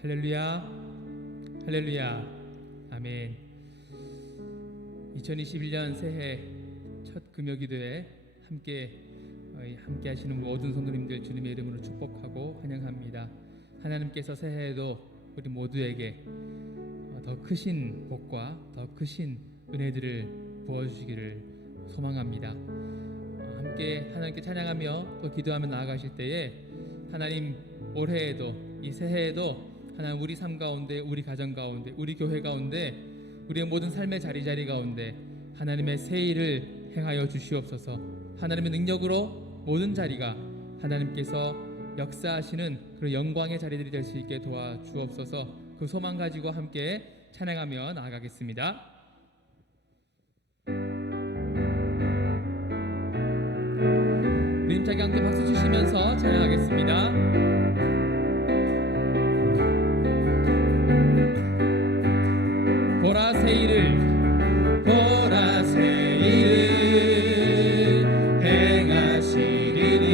할렐루야, 할렐루야, 아멘. 2021년 새해 첫 금요기도에 함께 하시는 모든 성도님들 주님의 이름으로 축복하고 환영합니다. 하나님께서 새해에도 우리 모두에게 더 크신 복과 더 크신 은혜들을 부어주시기를 소망합니다. 함께 하나님께 찬양하며 또 기도하며 나아가실 때에 하나님 올해에도 이 새해에도 하나님 우리 삶 가운데, 우리 가정 가운데, 우리 교회 가운데, 우리의 모든 삶의 자리 가운데 하나님의 새 일을 행하여 주시옵소서. 하나님의 능력으로 모든 자리가 하나님께서 역사하시는 그런 영광의 자리들이 될 수 있게 도와주옵소서. 그 소망 가지고 함께 찬양하며 나아가겠습니다. 우리 힘차게 함께 박수 치시면서 찬양하겠습니다. 보라 새 일을 행하시리니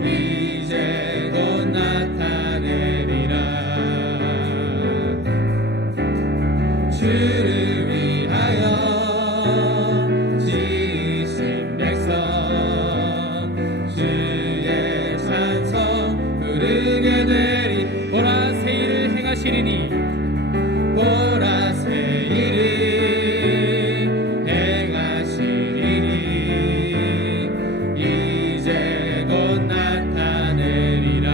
이제 곧 나타내리라. 주를 위하여 지으신 백성 주의 찬송 부르게 되리. 보라 새 일을 행하시리니 보라 새 일을 행하시리니 이제 곧 나타내리라.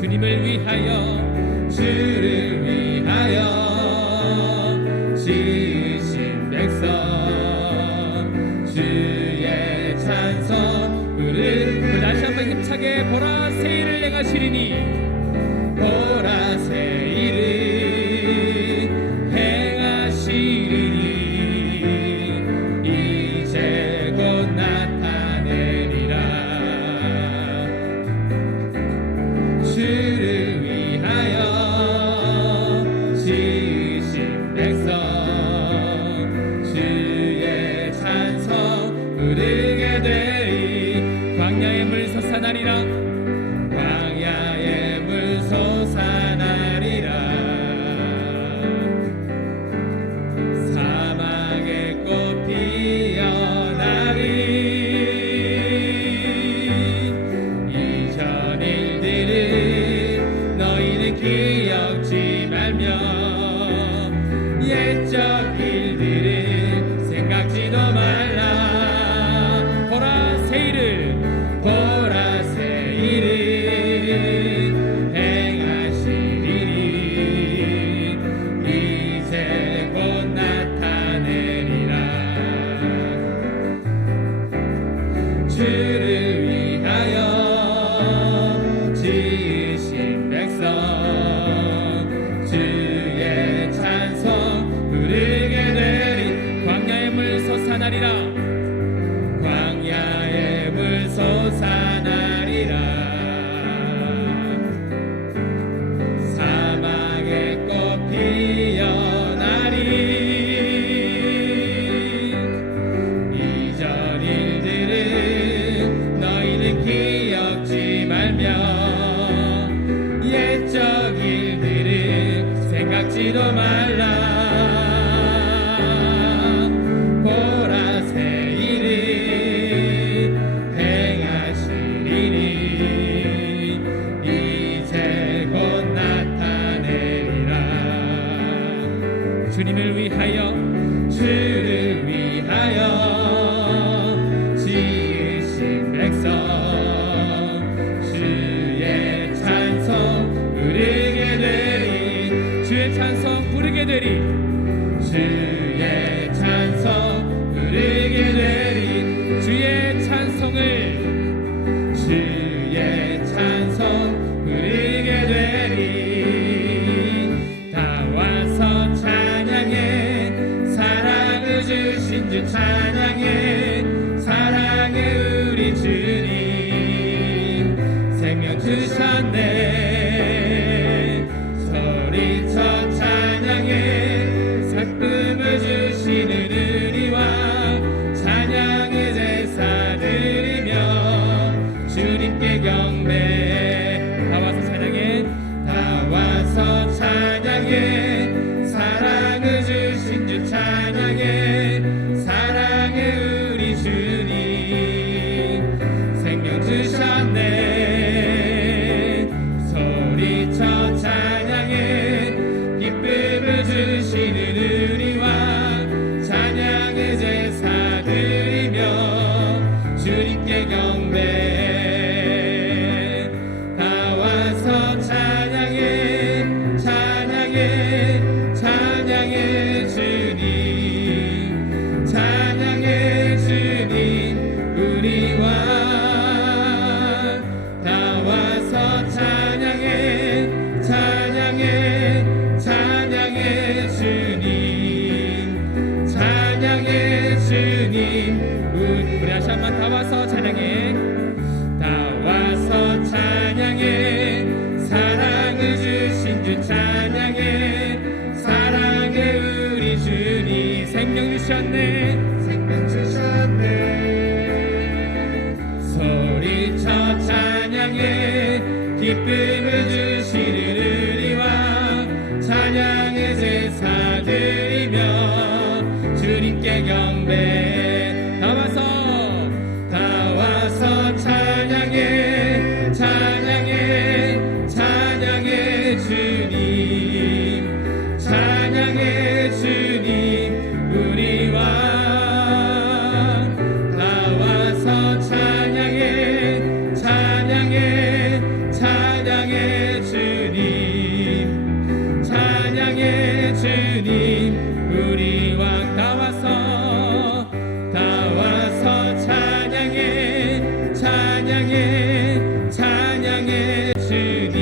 주님을 위하여 주를 위하여 지으신 백성 주의 찬송 부르. 다시 한번 힘차게 보라 새 일을 행하시리니 보라 새 일을 이제 곧 나타내리라. 주를 위하여 지으신 백성 주의 찬송 부르게 되리. 광야의 물 솟아나리라. 광야의 물 솟아나리라. 사막의 꽃 피어나리. 이전 일들을 너희는 기억지 말며 옛적 일들을 생각지도 말라. 보라 새 일을 보라 새 일을 행하시리니 이제 곧 나타내리라. 주를 위하여 지으신 백성 주의 찬송 부르게 되리. 광야의 물 솟아나리라. 광야의 물 솟아나리라. 사막의 꽃 피어나리. 이전 일들을 너희는 기억지 말며 옛적 일들을 생각지도 말라. 보라 새 일을 행하시리니 이제 곧 나타내리라. 주님을 위하여 주를 위하여 지으신 백성 주의 찬송 부르게 되리. 주의 찬송 부르게 되리. 주의 찬송 부르게 되리. 주의 찬송을 주의 찬송 부르게 되리. 다 와서 찬양해. 사랑을 주신 주 찬양해. 사랑해 우리 주님 생명 주셨네. 소리쳐 찬양해. 기쁨을 주시는 은혜와 찬양의 제사 드리며 주님께 경배. 다 와서 찬양 주님께 경배 다 와서 찬양해 찬양해 찬양해 주님 찬양해 주님 우리와 다 와서 찬양해 찬양해 찬양해 주님 찬양해 주님 우리 다시 한번 다 와서 찬양해 다 와서 찬양해 사랑을 주신 주 찬양해 사랑해 우리 주님 생명 주셨네 생명 주셨네 소리쳐 찬양해 기쁨을 주시는 우리와 찬양의 제사 드리며 주님께 경배 다 와서 찬양해 찬양해 찬양해 주님 찬양해 주님 우리와 다 와서 찬양해 찬양해 찬양해 주님 찬양해 주님 우리와 다 와서 찬양해 찬양해 찬양해 주님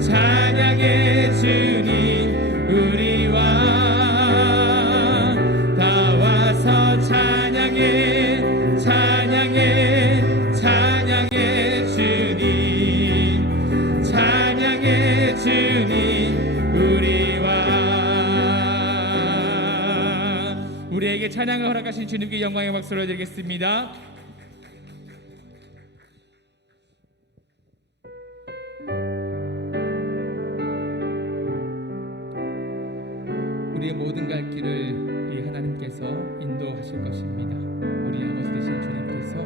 찬양해 주님 우리와 다 와서 찬양해 찬양해 찬양해 주님 찬양해 주님 우리와 우리에게 찬양을 허락하신 주님께 영광의 박수를 드리겠습니다. 우리의 모든 갈 길을 우리 하나님께서 인도하실 것입니다. 우리 아버지 되신 주님께서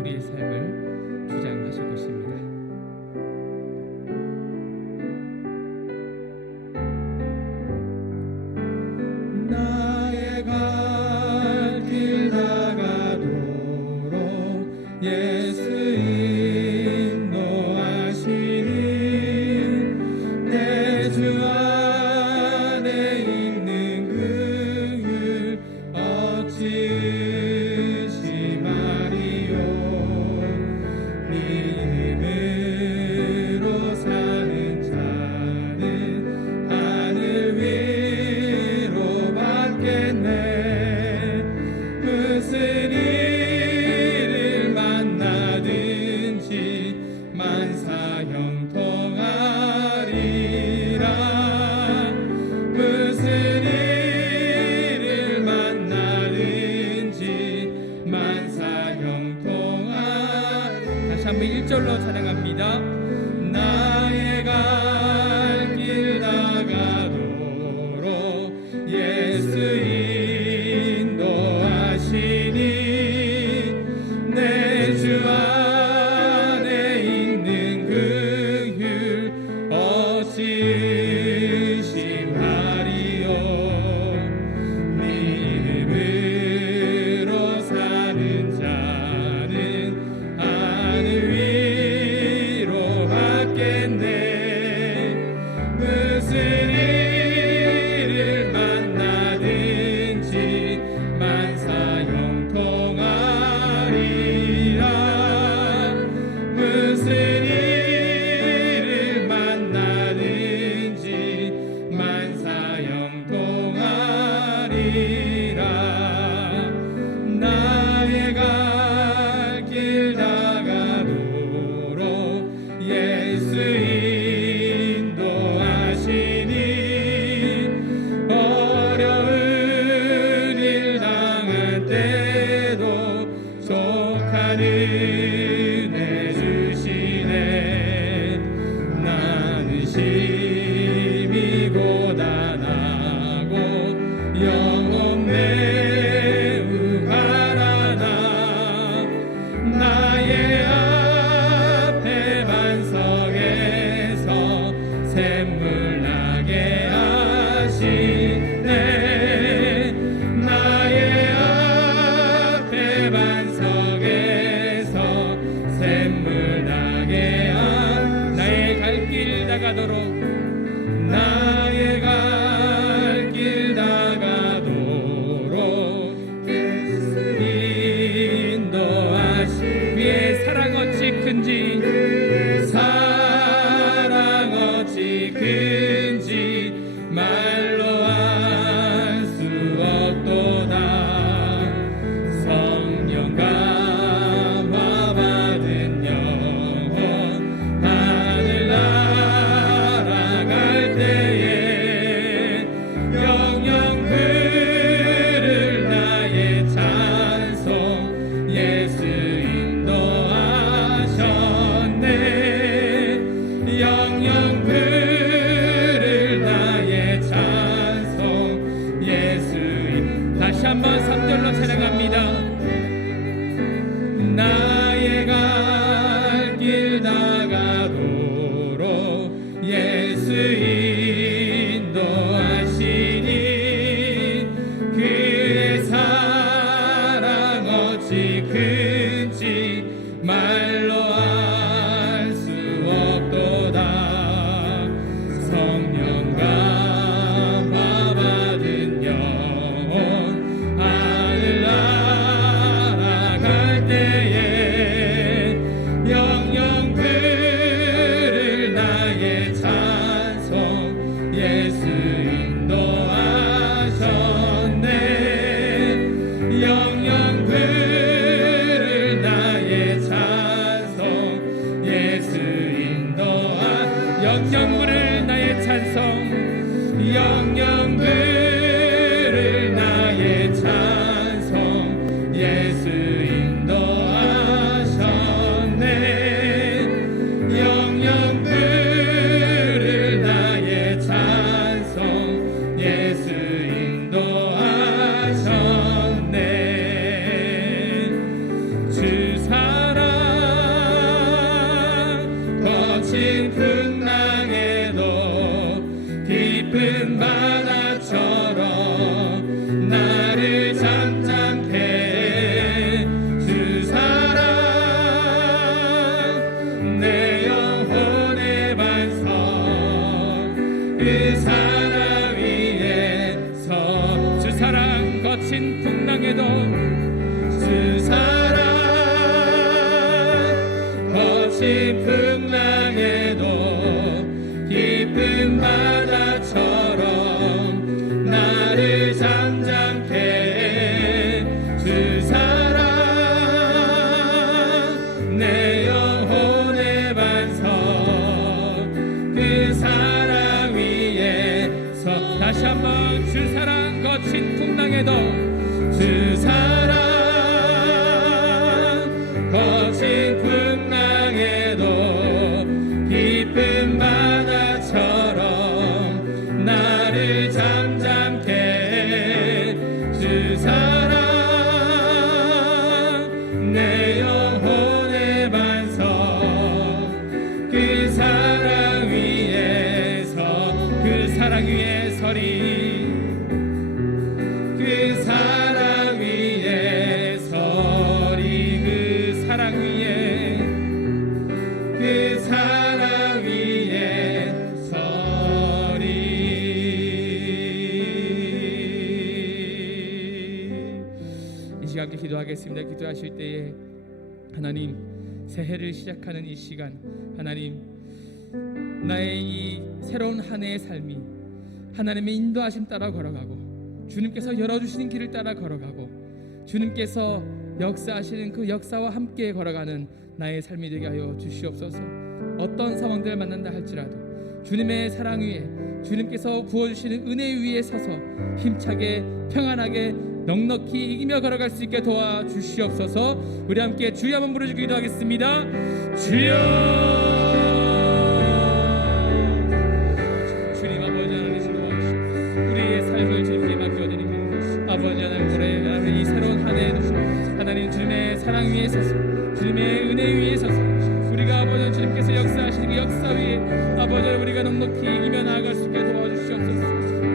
우리의 삶을 주장하실 것입니다. 나의 갈 길 나가도록 예수 인도하시니 내 주 안에 있는 그 어찌 의심하리요 믿음으로 사는 자는 하늘 위로 받겠네 무슨 일을 만나든지 만사 형통하리라 무슨 일을 만나든지 만사 형통하리라 다시 한번 1절로 찬양합니다. 나의 갈 길 나가도록 예수 인도하시니 내 주 안에 있는 그 길 어찌 의심하리요 믿음으로 사는 자는 하늘 위로 받겠네 무슨 일을 만나든지 만사 형통하리라 무슨 일을 만나든지 만사 형통하리라 나의 갈 길 나가도록 예수 인도하시니 어려운 일 당할 때도 족한 은혜 주시네 나는 심히 고단하고 영혼 매우 가라나 나의 앞에 반석에서 샘물 나게 하시네 나의 앞에 반석 예수 인도하셨네. 영영 부를 나의 찬송 예수. 다시 한번 3절로 찬양합니다. 나의 갈 길 나가도록 예수 인도하시니 그의 사랑 어찌 큰지 말로 알 수 없도다. 성령 감화 받은 영혼 하늘 날아갈 때에 영영 부를 나의 찬송 예수 인도하셨네. 영영 부를 나의 찬송 예수 영영 부를 나의 찬송 영영 부를 나의 찬송 예수 인도하셨네. 영영 부를 나의 찬송 예수 인도하셨네. 주 사랑 거친 풍랑에도 깊은 바다처럼 나를 잠잠케 해. 주 사랑 내 영혼의 반석 그 사랑 위에서. 주 사랑 거친 풍랑에도 주 사랑 거친 풍랑에도 깊은 바다처럼 나를 잠잠케 해. 주 사랑 내 영혼의 반석 그 사랑 위에서. 다시 한번 주 사랑 거친 풍랑에도 주 사랑 거친 풍랑에도 깊은 바다처럼 나를 잠잠케 해. 주 사랑 내 영혼의 반석 그 사랑 위에서. 그 사랑 위에 서리. 그 사랑 위에 서리. 그 사랑 위에 그 사랑 위에 서리. 이 시간 함께 기도하겠습니다. 기도하실 때에 하나님 새해를 시작하는 이 시간 하나님 나의 이 새로운 한 해의 삶이 하나님의 인도하심 따라 걸어가고 주님께서 열어주시는 길을 따라 걸어가고 주님께서 역사하시는 그 역사와 함께 걸어가는 나의 삶이 되게 하여 주시옵소서. 어떤 상황들을 만난다 할지라도 주님의 사랑 위에 주님께서 부어주시는 은혜 위에 서서 힘차게 평안하게 넉넉히 이기며 걸어갈 수 있게 도와주시옵소서. 우리 함께 주여 한번 부르시고 기도하겠습니다. 주여. 주님 아버지 하나님 도와주시옵소서. 우리의 삶을 주님께 맡겨드립니다. 아버지 하나님 이 새로운 한 해에도 하나님 주님의 사랑 위에 서서 주님의 은혜 위에 서서 우리가 아버지 주님께서 역사하시는 그 역사 위에 아버지 우리가 넉넉히 이기며 나아갈 수 있게 도와주시옵소서.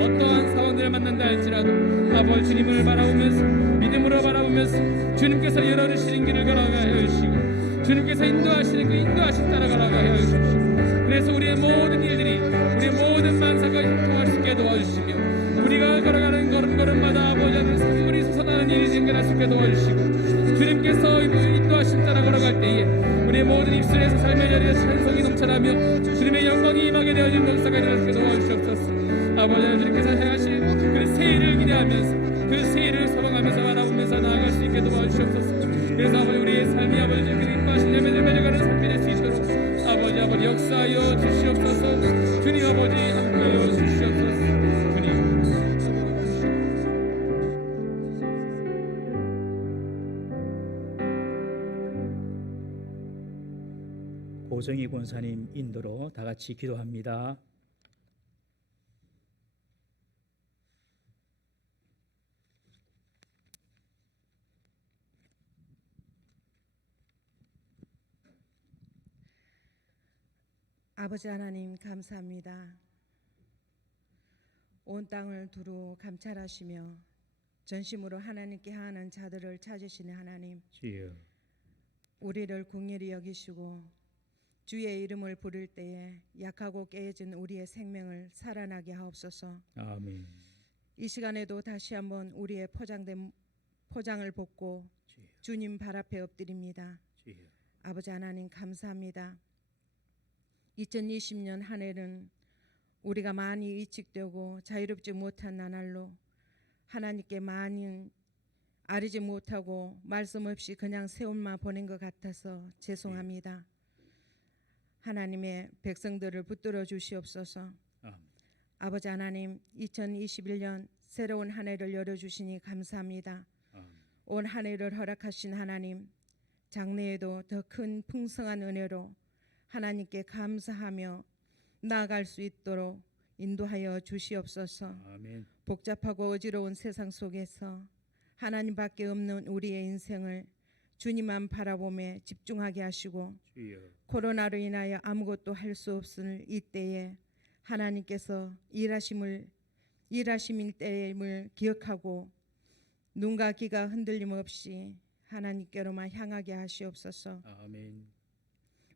어떠한 상황들을 만난다 할지라도 아버지 주님을 바라보면서 믿음으로 바라보면서 주님께서 열어주시는 길을 걸어가게 하여 주시고 주님께서 인도하시는 그 인도하심 따라 걸어가게 하여 주시고 그래서 우리의 모든 일들이 우리의 모든 만사가 형통할 수 있게 도와주시며 우리가 걸어가는 걸음걸음마다 아버지 하나님 선물이 솟아나는 일이 생겨날 수 있게 도와주시고 주님께서 인도하심 따라 걸어갈 때에 우리의 모든 입술에서 삶의 자리에 찬송이 넘쳐나며 주님의 영광이 임하게 되어지는 역사가 일어날 수 있게 도와주시옵소서. 아버지 하나님 주님께서 행하실 그 새해를 기대하면서 그 새해를 소망하면서 바라보면서 나아갈 수 있게 도와주시옵소서. 그래서 아버지 우리의 삶이 아버지 주님께서 이뻐하신 열매를 맺어가는 삶이 될 수 있도록 아버지 역사하여 주시옵소서. 주님 아버지 함께하여 주시옵소서. 주님 오정희 권사님 인도로 다 같이 기도합니다. 아버지 하나님 감사합니다. 온 땅을 두루 감찰하시며 전심으로 하나님께 향하는 자들을 찾으시는 하나님, 주여, 우리를 긍휼히 여기시고 주의 이름을 부를 때에 약하고 깨어진 우리의 생명을 살아나게 하옵소서. 아멘. 이 시간에도 다시 한번 우리의 포장된 포장을 벗고 주여, 주님 발 앞에 엎드립니다. 주여, 아버지 하나님 감사합니다. 2020년 한 해는 우리가 많이 위축되고 자유롭지 못한 나날로 하나님께 많이 아뢰지 못하고 말씀 없이 그냥 세월만 보낸 것 같아서 죄송합니다. 하나님의 백성들을 붙들어 주시옵소서. 아멘. 아버지 하나님, 2021년 새로운 한 해를 열어주시니 감사합니다. 아멘. 온 한 해를 허락하신 하나님, 장래에도 더 큰 풍성한 은혜로 하나님께 감사하며 나아갈 수 있도록 인도하여 주시옵소서. 아멘. 복잡하고 어지러운 세상 속에서 하나님밖에 없는 우리의 인생을 주님만 바라보며 집중하게 하시고 주여, 코로나로 인하여 아무것도 할 수 없을 이때에 하나님께서 일하심을 때임을 기억하고 눈과 귀가 흔들림 없이 하나님께로만 향하게 하시옵소서. 아멘.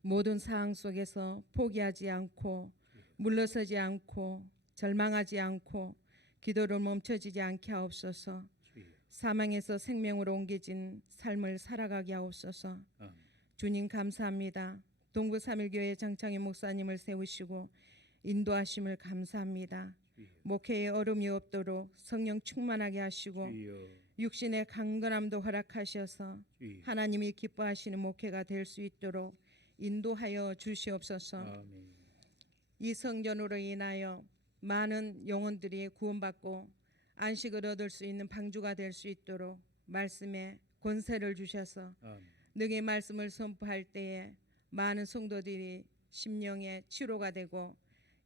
모든 상황 속에서 포기하지 않고 물러서지 않고 절망하지 않고 기도를 멈춰지지 않게 하옵소서. 주여, 사망에서 생명으로 옮겨진 삶을 살아가게 하옵소서. 아멘. 주님 감사합니다. 동부 3일교회 정창희 목사님을 세우시고 인도하심을 감사합니다. 주여, 목회에 어려움이 없도록 성령 충만하게 하시고 주여, 육신의 강건함도 허락하셔서 주여. 하나님이 기뻐하시는 목회가 될 수 있도록 인도하여 주시옵소서. 아멘. 이 성전으로 인하여 많은 영혼들이 구원받고 안식을 얻을 수 있는 방주가 될 수 있도록 말씀에 권세를 주셔서 아멘. 능히 말씀을 선포할 때에 많은 성도들이 심령의 치료가 되고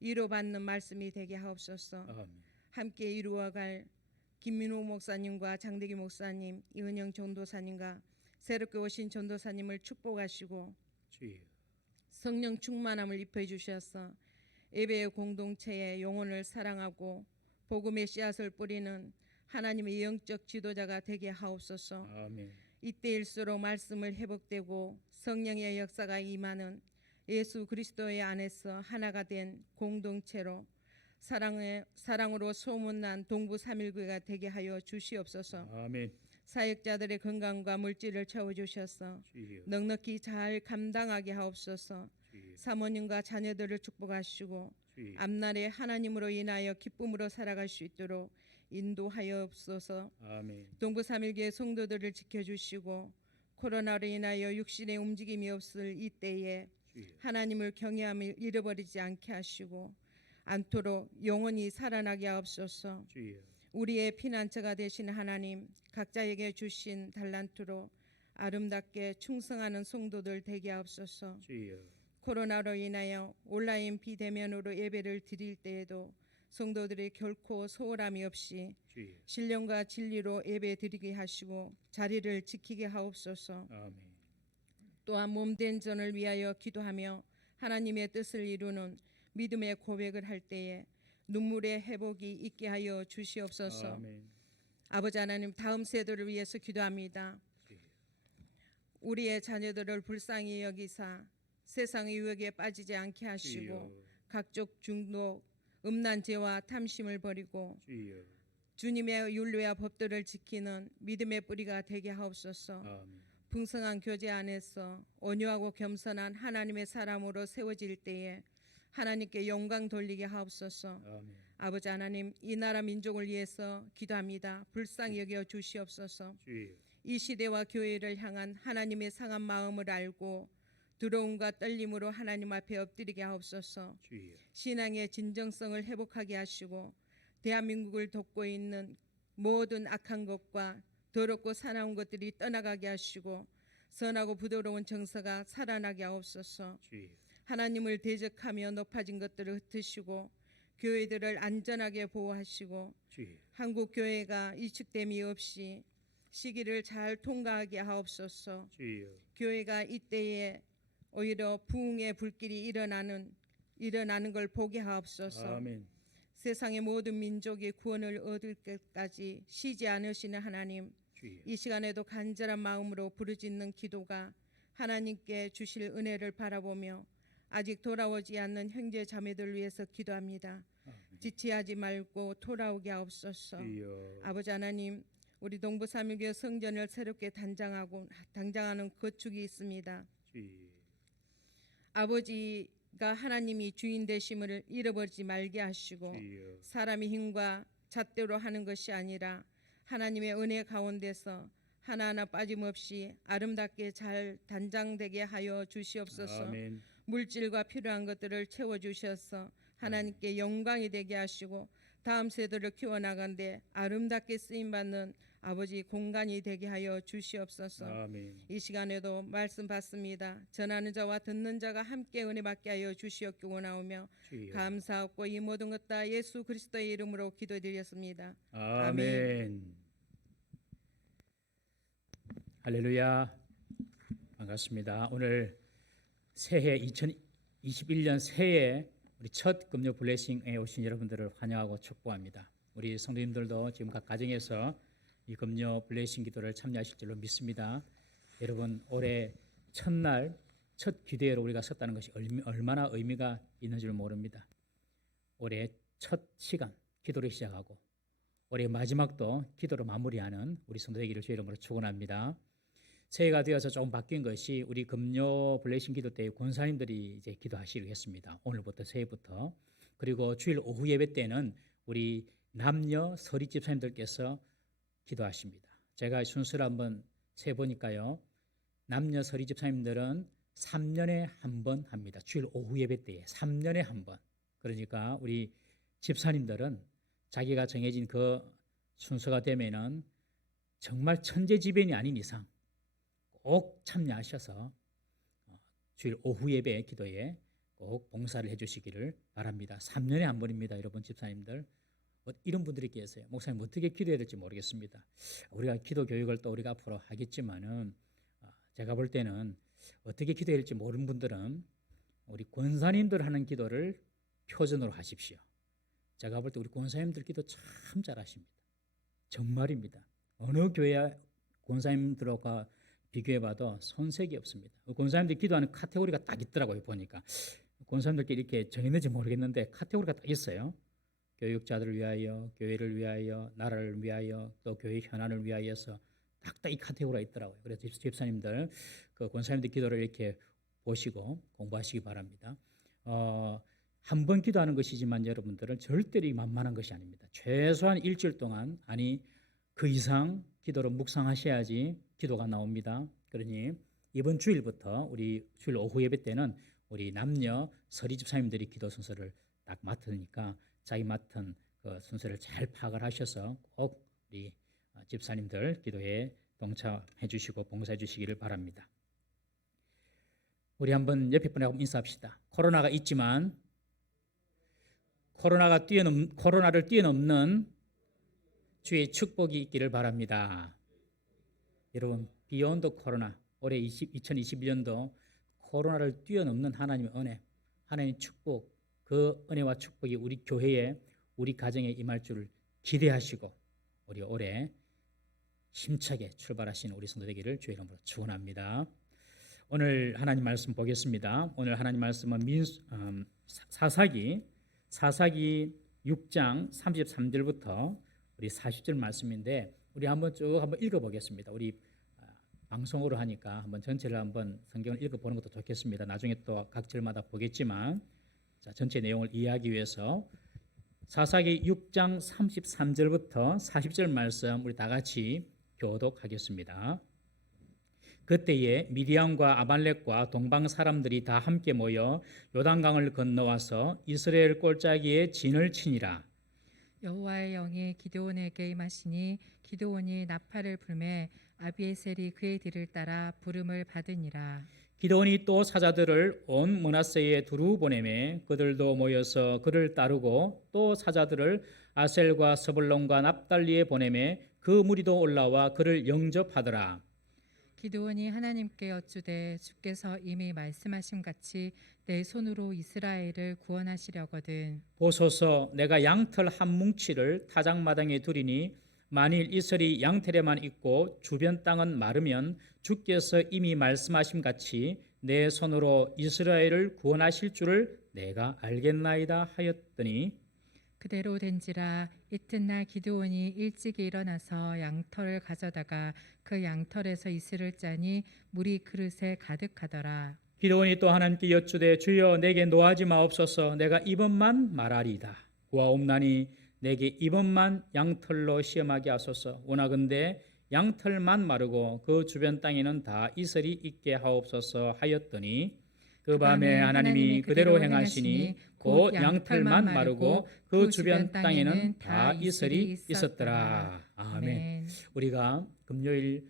위로받는 말씀이 되게 하옵소서. 아멘. 함께 이루어갈 김민호 목사님과 장대기 목사님, 이은영 전도사님과 새롭게 오신 전도사님을 축복하시고 주여, 성령 충만함을 입혀 주셔서 예배의 공동체의 영혼을 사랑하고 복음의 씨앗을 뿌리는 하나님의 영적 지도자가 되게 하옵소서. 아멘. 이때일수록 말씀을 회복되고 성령의 역사가 임하는 예수 그리스도의 안에서 하나가 된 공동체로 사랑으로 소문난 동부 3.1교회가 되게 하여 주시옵소서. 아멘. 사역자들의 건강과 물질을 채워주셔서 주여, 넉넉히 잘 감당하게 하옵소서. 주여, 사모님과 자녀들을 축복하시고 주여. 앞날에 하나님으로 인하여 기쁨으로 살아갈 수 있도록 인도하여옵소서. 아멘. 동부 3.1교회 성도들을 지켜주시고 코로나로 인하여 육신의 움직임이 없을 이때에 주여, 하나님을 경외함을 잃어버리지 않게 하시고 않도록 영원히 살아나게 하옵소서. 주여, 우리의 피난처가 되신 하나님, 각자에게 주신 달란트로 아름답게 충성하는 성도들 되게 하옵소서. 주여. 코로나로 인하여 온라인 비대면으로 예배를 드릴 때에도 성도들이 결코 소홀함이 없이 주여. 신령과 진리로 예배 드리게 하시고 자리를 지키게 하옵소서. 아멘. 또한 몸된 전을 위하여 기도하며 하나님의 뜻을 이루는 믿음의 고백을 할 때에 눈물의 회복이 있게 하여 주시옵소서. 아멘. 아버지 하나님, 다음 세대를 위해서 기도합니다. 주여. 우리의 자녀들을 불쌍히 여기사 세상의 유혹에 빠지지 않게 하시고 주여. 각종 중독, 음란 죄와 탐심을 버리고 주여. 주님의 율례와 법들을 지키는 믿음의 뿌리가 되게 하옵소서. 아멘. 풍성한 교제 안에서 온유하고 겸손한 하나님의 사람으로 세워질 때에 하나님께 영광 돌리게 하옵소서. 아멘. 아버지 하나님, 이 나라 민족을 위해서 기도합니다. 불쌍히 여겨 주시옵소서. 주여. 이 시대와 교회를 향한 하나님의 상한 마음을 알고 두려움과 떨림으로 하나님 앞에 엎드리게 하옵소서. 주여. 신앙의 진정성을 회복하게 하시고 대한민국을 돕고 있는 모든 악한 것과 더럽고 사나운 것들이 떠나가게 하시고 선하고 부드러운 정서가 살아나게 하옵소서. 주여. 하나님을 대적하며 높아진 것들을 흩으시고 교회들을 안전하게 보호하시고 주여. 한국 교회가 이축됨이 없이 시기를 잘 통과하게 하옵소서. 주여. 교회가 이때에 오히려 부흥의 불길이 일어나는 걸 보게 하옵소서. 아멘. 세상의 모든 민족이 구원을 얻을 때까지 쉬지 않으시는 하나님, 주여. 이 시간에도 간절한 마음으로 부르짖는 기도가 하나님께 주실 은혜를 바라보며 아직 돌아오지 않는 형제 자매들 위해서 기도합니다. 아멘. 지체하지 말고 돌아오게 하옵소서. 주여. 아버지 하나님, 우리 동부 삼일교 성전을 새롭게 단장하는 건축이 있습니다. 주여. 아버지가 하나님이 주인 되심을 잃어버리지 말게 하시고 주여. 사람의 힘과 잣대로 하는 것이 아니라 하나님의 은혜 가운데서 하나하나 빠짐없이 아름답게 잘 단장되게 하여 주시옵소서. 아멘. 물질과 필요한 것들을 채워주셔서 하나님께 영광이 되게 하시고 다음 세대를 키워나간데 아름답게 쓰임받는 아버지 공간이 되게 하여 주시옵소서. 아멘. 이 시간에도 말씀 받습니다. 전하는 자와 듣는 자가 함께 은혜 받게 하여 주시옵기 원하오며 주여. 감사하고 이 모든 것 다 예수 그리스도의 이름으로 기도드렸습니다. 아멘. 할렐루야. 반갑습니다. 오늘 새해 2021년 새해 우리 첫 금요 블레싱에 오신 여러분들을 환영하고 축복합니다. 우리 성도님들도 지금 각 가정에서 이 금요 블레싱 기도를 참여하실 줄로 믿습니다. 여러분 올해 첫날 첫 기도회로 우리가 섰다는 것이 얼마나 의미가 있는 줄 모릅니다. 올해 첫 시간 기도를 시작하고 올해 마지막도 기도로 마무리하는 우리 성도 되기를 주의 이름으로 축원합니다. 새해가 되어서 조금 바뀐 것이 우리 금요 블레싱 기도 때 권사님들이 이제 기도하시겠습니다. 오늘부터 새해부터. 그리고 주일 오후 예배 때는 우리 남녀 서리 집사님들께서 기도하십니다. 제가 순서를 한번 세 보니까요. 남녀 서리 집사님들은 3년에 한 번 합니다. 주일 오후 예배 때에 3년에 한 번. 그러니까 우리 집사님들은 자기가 정해진 그 순서가 되면은 정말 천재지변이 아닌 이상 꼭 참여하셔서 주일 오후 예배 기도에 꼭 봉사를 해주시기를 바랍니다. 3년에 한 번입니다. 여러분 집사님들. 이런 분들이 계세요. 목사님 어떻게 기도해야 될지 모르겠습니다. 우리가 기도 교육을 또 우리가 앞으로 하겠지만은 제가 볼 때는 어떻게 기도해야 될지 모르는 분들은 우리 권사님들 하는 기도를 표준으로 하십시오. 제가 볼 때 우리 권사님들 기도 참 잘하십니다. 정말입니다. 어느 교회 권사님들과 비교해봐도 손색이 없습니다. 권사님들 기도하는 카테고리가 딱 있더라고요. 보니까 권사님들끼리 이렇게 정했는지 모르겠는데 카테고리가 딱 있어요. 교육자들을 위하여, 교회를 위하여, 나라를 위하여, 또 교회 현안을 위하여서 딱딱 이 카테고리가 있더라고요. 그래서 집사님들, 그 권사님들 기도를 이렇게 보시고 공부하시기 바랍니다. 한 번 기도하는 것이지만 여러분들은 절대로 만만한 것이 아닙니다. 최소한 일주일 동안 아니 그 이상 기도를 묵상하셔야지 기도가 나옵니다. 그러니 이번 주일부터 우리 주일 오후 예배 때는 우리 남녀 서리 집사님들이 기도 순서를 딱 맡으니까 자기 맡은 그 순서를 잘 파악을 하셔서 꼭 우리 집사님들 기도에 동참해 주시고 봉사해 주시기를 바랍니다. 우리 한번 옆에 분하고 인사합시다. 코로나가 있지만 코로나를 뛰어넘는 주의 축복이 있기를 바랍니다. 여러분 비욘드 코로나 올해 2021년도 코로나를 뛰어넘는 하나님의 은혜, 하나님의 축복, 그 은혜와 축복이 우리 교회에 우리 가정에 임할 줄을 기대하시고 우리 올해 힘차게 출발하시는 우리 성도 되기를 주의 이름으로 축원합니다. 오늘 하나님 말씀 보겠습니다. 오늘 하나님 말씀은 사사기 6장 33절부터 우리 40절 말씀인데 우리 한번 쭉 한번 읽어보겠습니다. 우리 방송으로 하니까 한번 전체를 한번 성경을 읽어보는 것도 좋겠습니다. 나중에 또 각 절마다 보겠지만 자, 전체 내용을 이해하기 위해서 사사기 6장 33절부터 40절 말씀 우리 다 같이 교독하겠습니다. 그때에 미디안과 아말렉과 동방 사람들이 다 함께 모여 요단강을 건너와서 이스라엘 골짜기에 진을 치니라. 여호와의 영이 기드온에게 임하시니 기드온이 나팔을 불매 아비에셀이 그의 뒤를 따라 부름을 받으니라. 기드온이 또 사자들을 온 므낫세에 두루 보내매 그들도 모여서 그를 따르고 또 사자들을 아셀과 스불론과 납달리에 보내매 그 무리도 올라와 그를 영접하더라. 기드온이 하나님께 여쭈되 주께서 이미 말씀하신 같이 내 손으로 이스라엘을 구원하시려거든. 보소서, 내가 양털 한 뭉치를 타작마당에 두리니 만일 이슬이 양털에만 있고 주변 땅은 마르면 주께서 이미 말씀하신 같이 내 손으로 이스라엘을 구원하실 줄을 내가 알겠나이다 하였더니 그대로 된지라 이튿날 기드온이 일찍 일어나서 양털을 가져다가 그 양털에서 이슬을 짜니 물이 그릇에 가득하더라. 기드온이 또 하나님께 여쭈되 주여 내게 노하지 마옵소서. 내가 이번만 말하리이다. 구하옵나니 내게 이번만 양털로 시험하게 하소서. 원하건대 양털만 마르고 그 주변 땅에는 다 이슬이 있게 하옵소서 하였더니 그 밤에 하나님이 그대로 행하시니 곧 양털만 마르고 그 주변 땅에는 다 이슬이 있었더라. 아멘. 우리가 금요일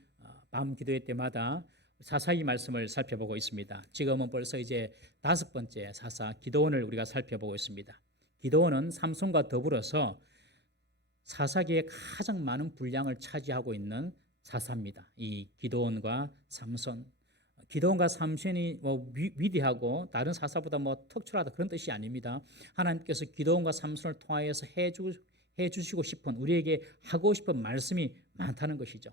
밤 기도회 때마다 사사기 말씀을 살펴보고 있습니다. 지금은 벌써 이제 5번째 사사 기드온을 우리가 살펴보고 있습니다. 기드온은 삼손과 더불어서 사사기에 가장 많은 분량을 차지하고 있는 사사입니다. 이 기드온과 삼손, 기드온과 삼손이 위대하고 다른 사사보다 특출하다 그런 뜻이 아닙니다. 하나님께서 기드온과 삼손을 통하여서 해주시고 싶은, 우리에게 하고 싶은 말씀이 많다는 것이죠.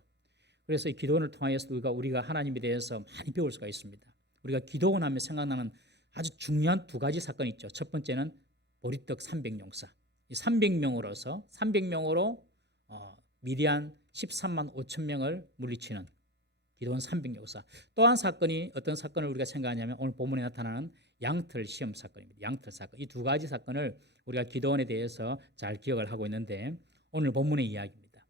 그래서 이 기드온을 통하여서 우리가 하나님에 대해서 많이 배울 수가 있습니다. 우리가 기드온 하면 생각나는 아주 중요한 2가지 사건이 있죠. 첫 번째는 보리떡 300용사. 이 300명으로 미디안 13만 5천 명을 물리치는 기드온 300용사. 또 한 사건이 어떤 사건을 우리가 생각하냐면 오늘 본문에 나타나는 양털 시험 사건입니다. 양털 사건. 이 2가지 사건을 우리가 기드온에 대해서 잘 기억을 하고 있는데 오늘 본문의 이야기입니다.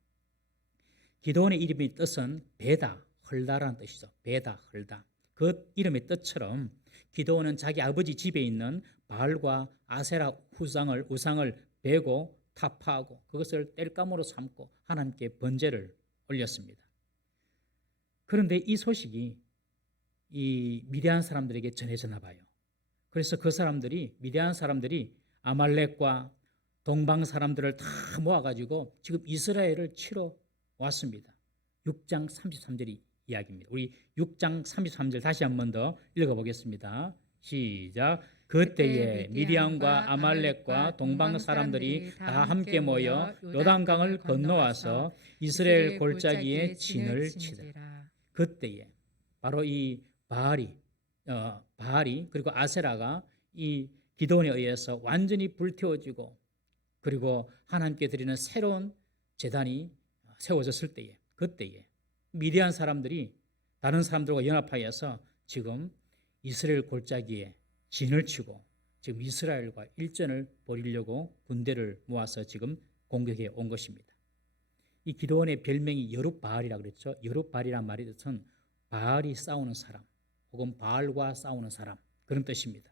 기드온의 이름의 뜻은 배다, 헐다라는 뜻이죠. 배다, 헐다. 그 이름의 뜻처럼 기드온은 자기 아버지 집에 있는 바알과 아세라 우상을 베고 타파하고 그것을 땔감으로 삼고 하나님께 번제를 올렸습니다. 그런데 이 소식이 이 미디안 사람들에게 전해졌나 봐요. 그래서 미디안 사람들이 아말렉과 동방 사람들을 다 모아가지고 지금 이스라엘을 치러 왔습니다. 6장 33절이 이야기입니다. 우리 6장 33절 다시 한 번 더 읽어보겠습니다. 시작. 그때에 미디안과 아말렉과 동방 사람들이 다 함께 모여 요단강을 건너와서 이스라엘 골짜기에 진을 치더라. 그때에 바로 이 바알이 그리고 아세라가 이 기드온에 의해서 완전히 불태워지고 그리고 하나님께 드리는 새로운 제단이 세워졌을 때에, 그때에 미디안 사람들이 다른 사람들과 연합하여서 지금 이스라엘 골짜기에 진을 치고 지금 이스라엘과 일전을 벌이려고 군대를 모아서 지금 공격해 온 것입니다. 이 기드온의 별명이 여룹바알이라고 그랬죠. 여룹바알이란 말의 뜻은 바알이 싸우는 사람 혹은 바알과 싸우는 사람, 그런 뜻입니다.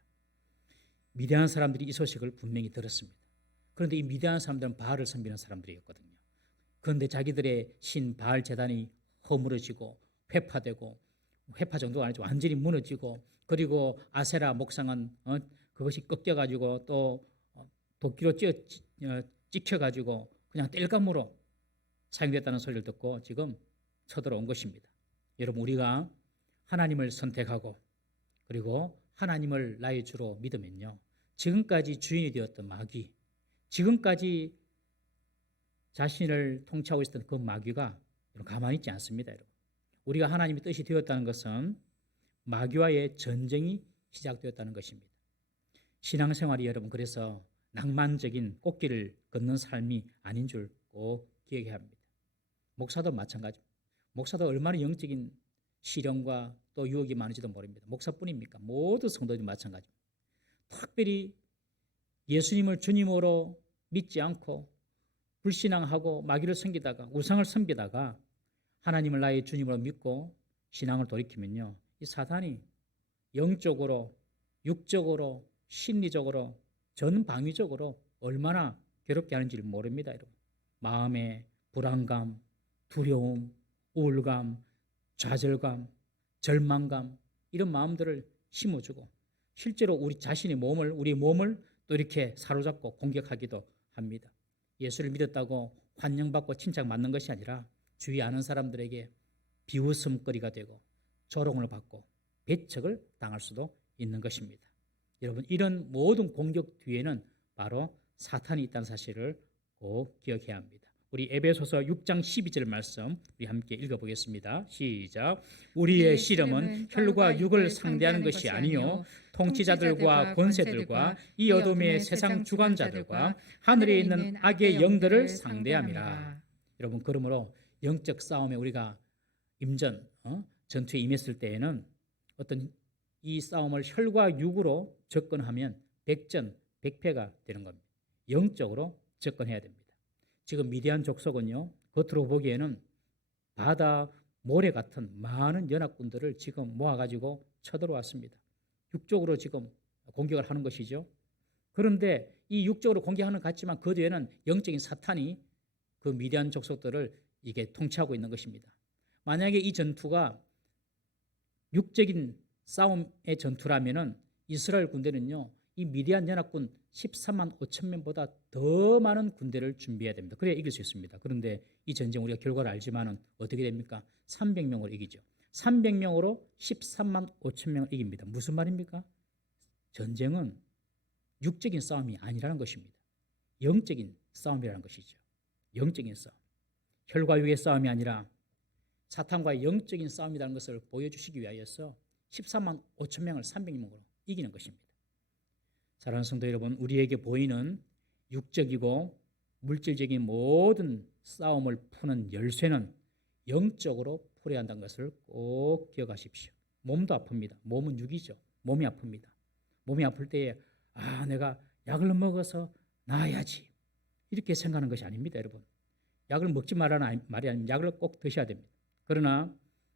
미디안 사람들이 이 소식을 분명히 들었습니다. 그런데 이 미디안 사람들은 바알을 섬기는 사람들이었거든요. 그런데 자기들의 신 바알 제단이 허물어지고 회파되고, 회파 정도가 아니죠, 완전히 무너지고, 그리고 아세라 목상은 그것이 꺾여가지고 또 도끼로 찍혀가지고 그냥 땔감으로 사용됐다는 소리를 듣고 지금 쳐들어온 것입니다. 여러분, 우리가 하나님을 선택하고 그리고 하나님을 나의 주로 믿으면요, 지금까지 주인이 되었던 마귀, 지금까지 자신을 통치하고 있었던 그 마귀가 가만히 있지 않습니다. 여러분, 우리가 하나님의 뜻이 되었다는 것은 마귀와의 전쟁이 시작되었다는 것입니다. 신앙생활이 여러분 그래서 낭만적인 꽃길을 걷는 삶이 아닌 줄 꼭 기억해야 합니다. 목사도 마찬가지입니다. 목사도 얼마나 영적인 시련과 또 유혹이 많은지도 모릅니다. 목사뿐입니까? 모든 성도들이 마찬가지입니다. 특별히 예수님을 주님으로 믿지 않고 불신앙하고 마귀를 섬기다가 우상을 섬기다가 하나님을 나의 주님으로 믿고 신앙을 돌이키면요, 이 사단이 영적으로, 육적으로, 심리적으로, 전방위적으로 얼마나 괴롭게 하는지를 모릅니다. 여러분, 마음의 불안감, 두려움, 우울감, 좌절감, 절망감, 이런 마음들을 심어주고 실제로 우리 몸을 또 이렇게 사로잡고 공격하기도 합니다. 예수를 믿었다고 환영받고 칭찬받는 것이 아니라 주위 아는 사람들에게 비웃음거리가 되고 조롱을 받고 배척을 당할 수도 있는 것입니다. 여러분, 이런 모든 공격 뒤에는 바로 사탄이 있다는 사실을 꼭 기억해야 합니다. 우리 에베소서 6장 12절 말씀 우리 함께 읽어보겠습니다. 시작. 우리의 씨름은 혈과 육을 상대하는 것이 아니요 통치자들과 권세들과 이 어둠의 세상 주관자들과 하늘에 있는 악의 영들을 상대함이라. 여러분, 그러므로 영적 싸움에 우리가 전투에 임했을 때에는 어떤 이 싸움을 혈과 육으로 접근하면 백전백패가 되는 겁니다. 영적으로 접근해야 됩니다. 지금 미디안 족속은요, 겉으로 보기에는 바다 모래 같은 많은 연합군들을 지금 모아가지고 쳐들어왔습니다. 육적으로 지금 공격을 하는 것이죠. 그런데 이 육적으로 공격하는 것 같지만 그 뒤에는 영적인 사탄이 그 미디안 족속들을 이게 통치하고 있는 것입니다. 만약에 이 전투가 육적인 싸움의 전투라면은 이스라엘 군대는요, 이 미디안 연합군 13만 5천 명보다 더 많은 군대를 준비해야 됩니다. 그래야 이길 수 있습니다. 그런데 이 전쟁 우리가 결과를 알지만은 어떻게 됩니까? 300명으로 이기죠. 300명으로 13만 5천 명을 이깁니다. 무슨 말입니까? 전쟁은 육적인 싸움이 아니라는 것입니다. 영적인 싸움이라는 것이죠. 영적인 싸움. 혈과 육의 싸움이 아니라 사탄과의 영적인 싸움이라는 것을 보여주시기 위하여서 13만 5천 명을 300명으로 이기는 것입니다. 사랑하는 성도 여러분, 우리에게 보이는 육적이고 물질적인 모든 싸움을 푸는 열쇠는 영적으로 풀어야 한다는 것을 꼭 기억하십시오. 몸도 아픕니다. 몸은 육이죠. 몸이 아픕니다. 몸이 아플 때에 내가 약을 먹어서 나아야지 이렇게 생각하는 것이 아닙니다. 여러분, 약을 먹지 말라는 말이 아니면 약을 꼭 드셔야 됩니다. 그러나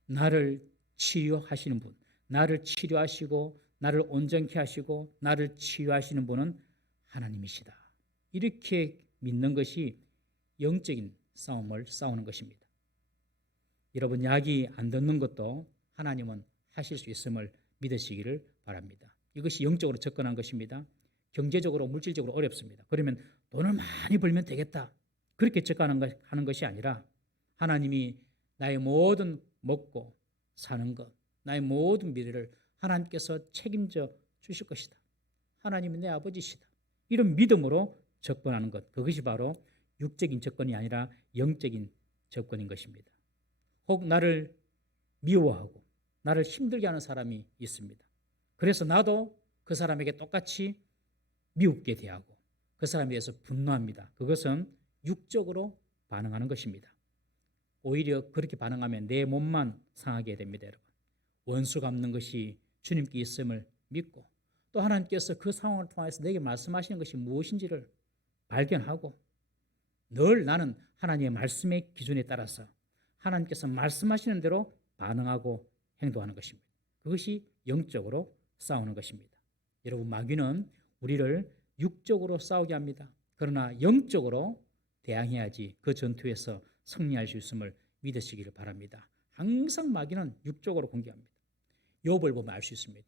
나를 치유하시는 분, 나를 치료하시고 나를 온전케 하시고 나를 치유하시는 분은 하나님이시다. 이렇게 믿는 것이 영적인 싸움을 싸우는 것입니다. 여러분, 약이 안 듣는 것도 하나님은 하실 수 있음을 믿으시기를 바랍니다. 이것이 영적으로 접근한 것입니다. 경제적으로 물질적으로 어렵습니다. 그러면 돈을 많이 벌면 되겠다. 그렇게 접근하는 것이 아니라 하나님이 나의 모든 먹고 사는 것, 나의 모든 미래를 하나님께서 책임져 주실 것이다. 하나님은 내 아버지시다. 이런 믿음으로 접근하는 것, 그것이 바로 육적인 접근이 아니라 영적인 접근인 것입니다. 혹 나를 미워하고 나를 힘들게 하는 사람이 있습니다. 그래서 나도 그 사람에게 똑같이 미웁게 대하고 그 사람에 대해서 분노합니다. 그것은 육적으로 반응하는 것입니다. 오히려 그렇게 반응하면 내 몸만 상하게 됩니다. 여러분, 원수 갚는 것이 주님께 있음을 믿고 또 하나님께서 그 상황을 통해서 내게 말씀하시는 것이 무엇인지를 발견하고 늘 나는 하나님의 말씀의 기준에 따라서 하나님께서 말씀하시는 대로 반응하고 행동하는 것입니다. 그것이 영적으로 싸우는 것입니다. 여러분, 마귀는 우리를 육적으로 싸우게 합니다. 그러나 영적으로 대항해야지 그 전투에서 승리할 수 있음을 믿으시기를 바랍니다. 항상 마귀는 육적으로 공격합니다. 욥을 보면 알 수 있습니다.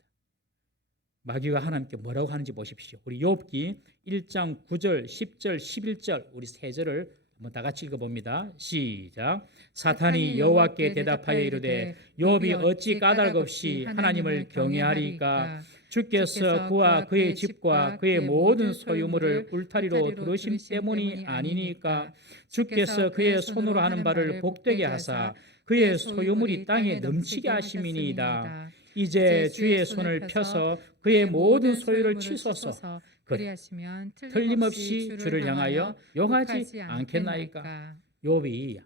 마귀가 하나님께 뭐라고 하는지 보십시오. 우리 욥기 1장 9절, 10절, 11절 우리 세 절을 한번 다 같이 읽어봅니다. 시작. 사탄이 여호와께 대답하여 이르되 욥이 어찌 까닭 없이 하나님을 경외하리까? 주께서 그와 그의 집과 그의 모든 소유물을 울타리로 두르심 때문이 아니니까? 주께서 그의 손으로 하는 바를 복되게 하사 그의 소유물이 땅에 넘치게 하심이니이다. 이제 주의 손을 펴서 그의 모든 소유를 치소서. 그리하시면 틀림없이 주를 향하여 용하지 않겠나이까? 욥이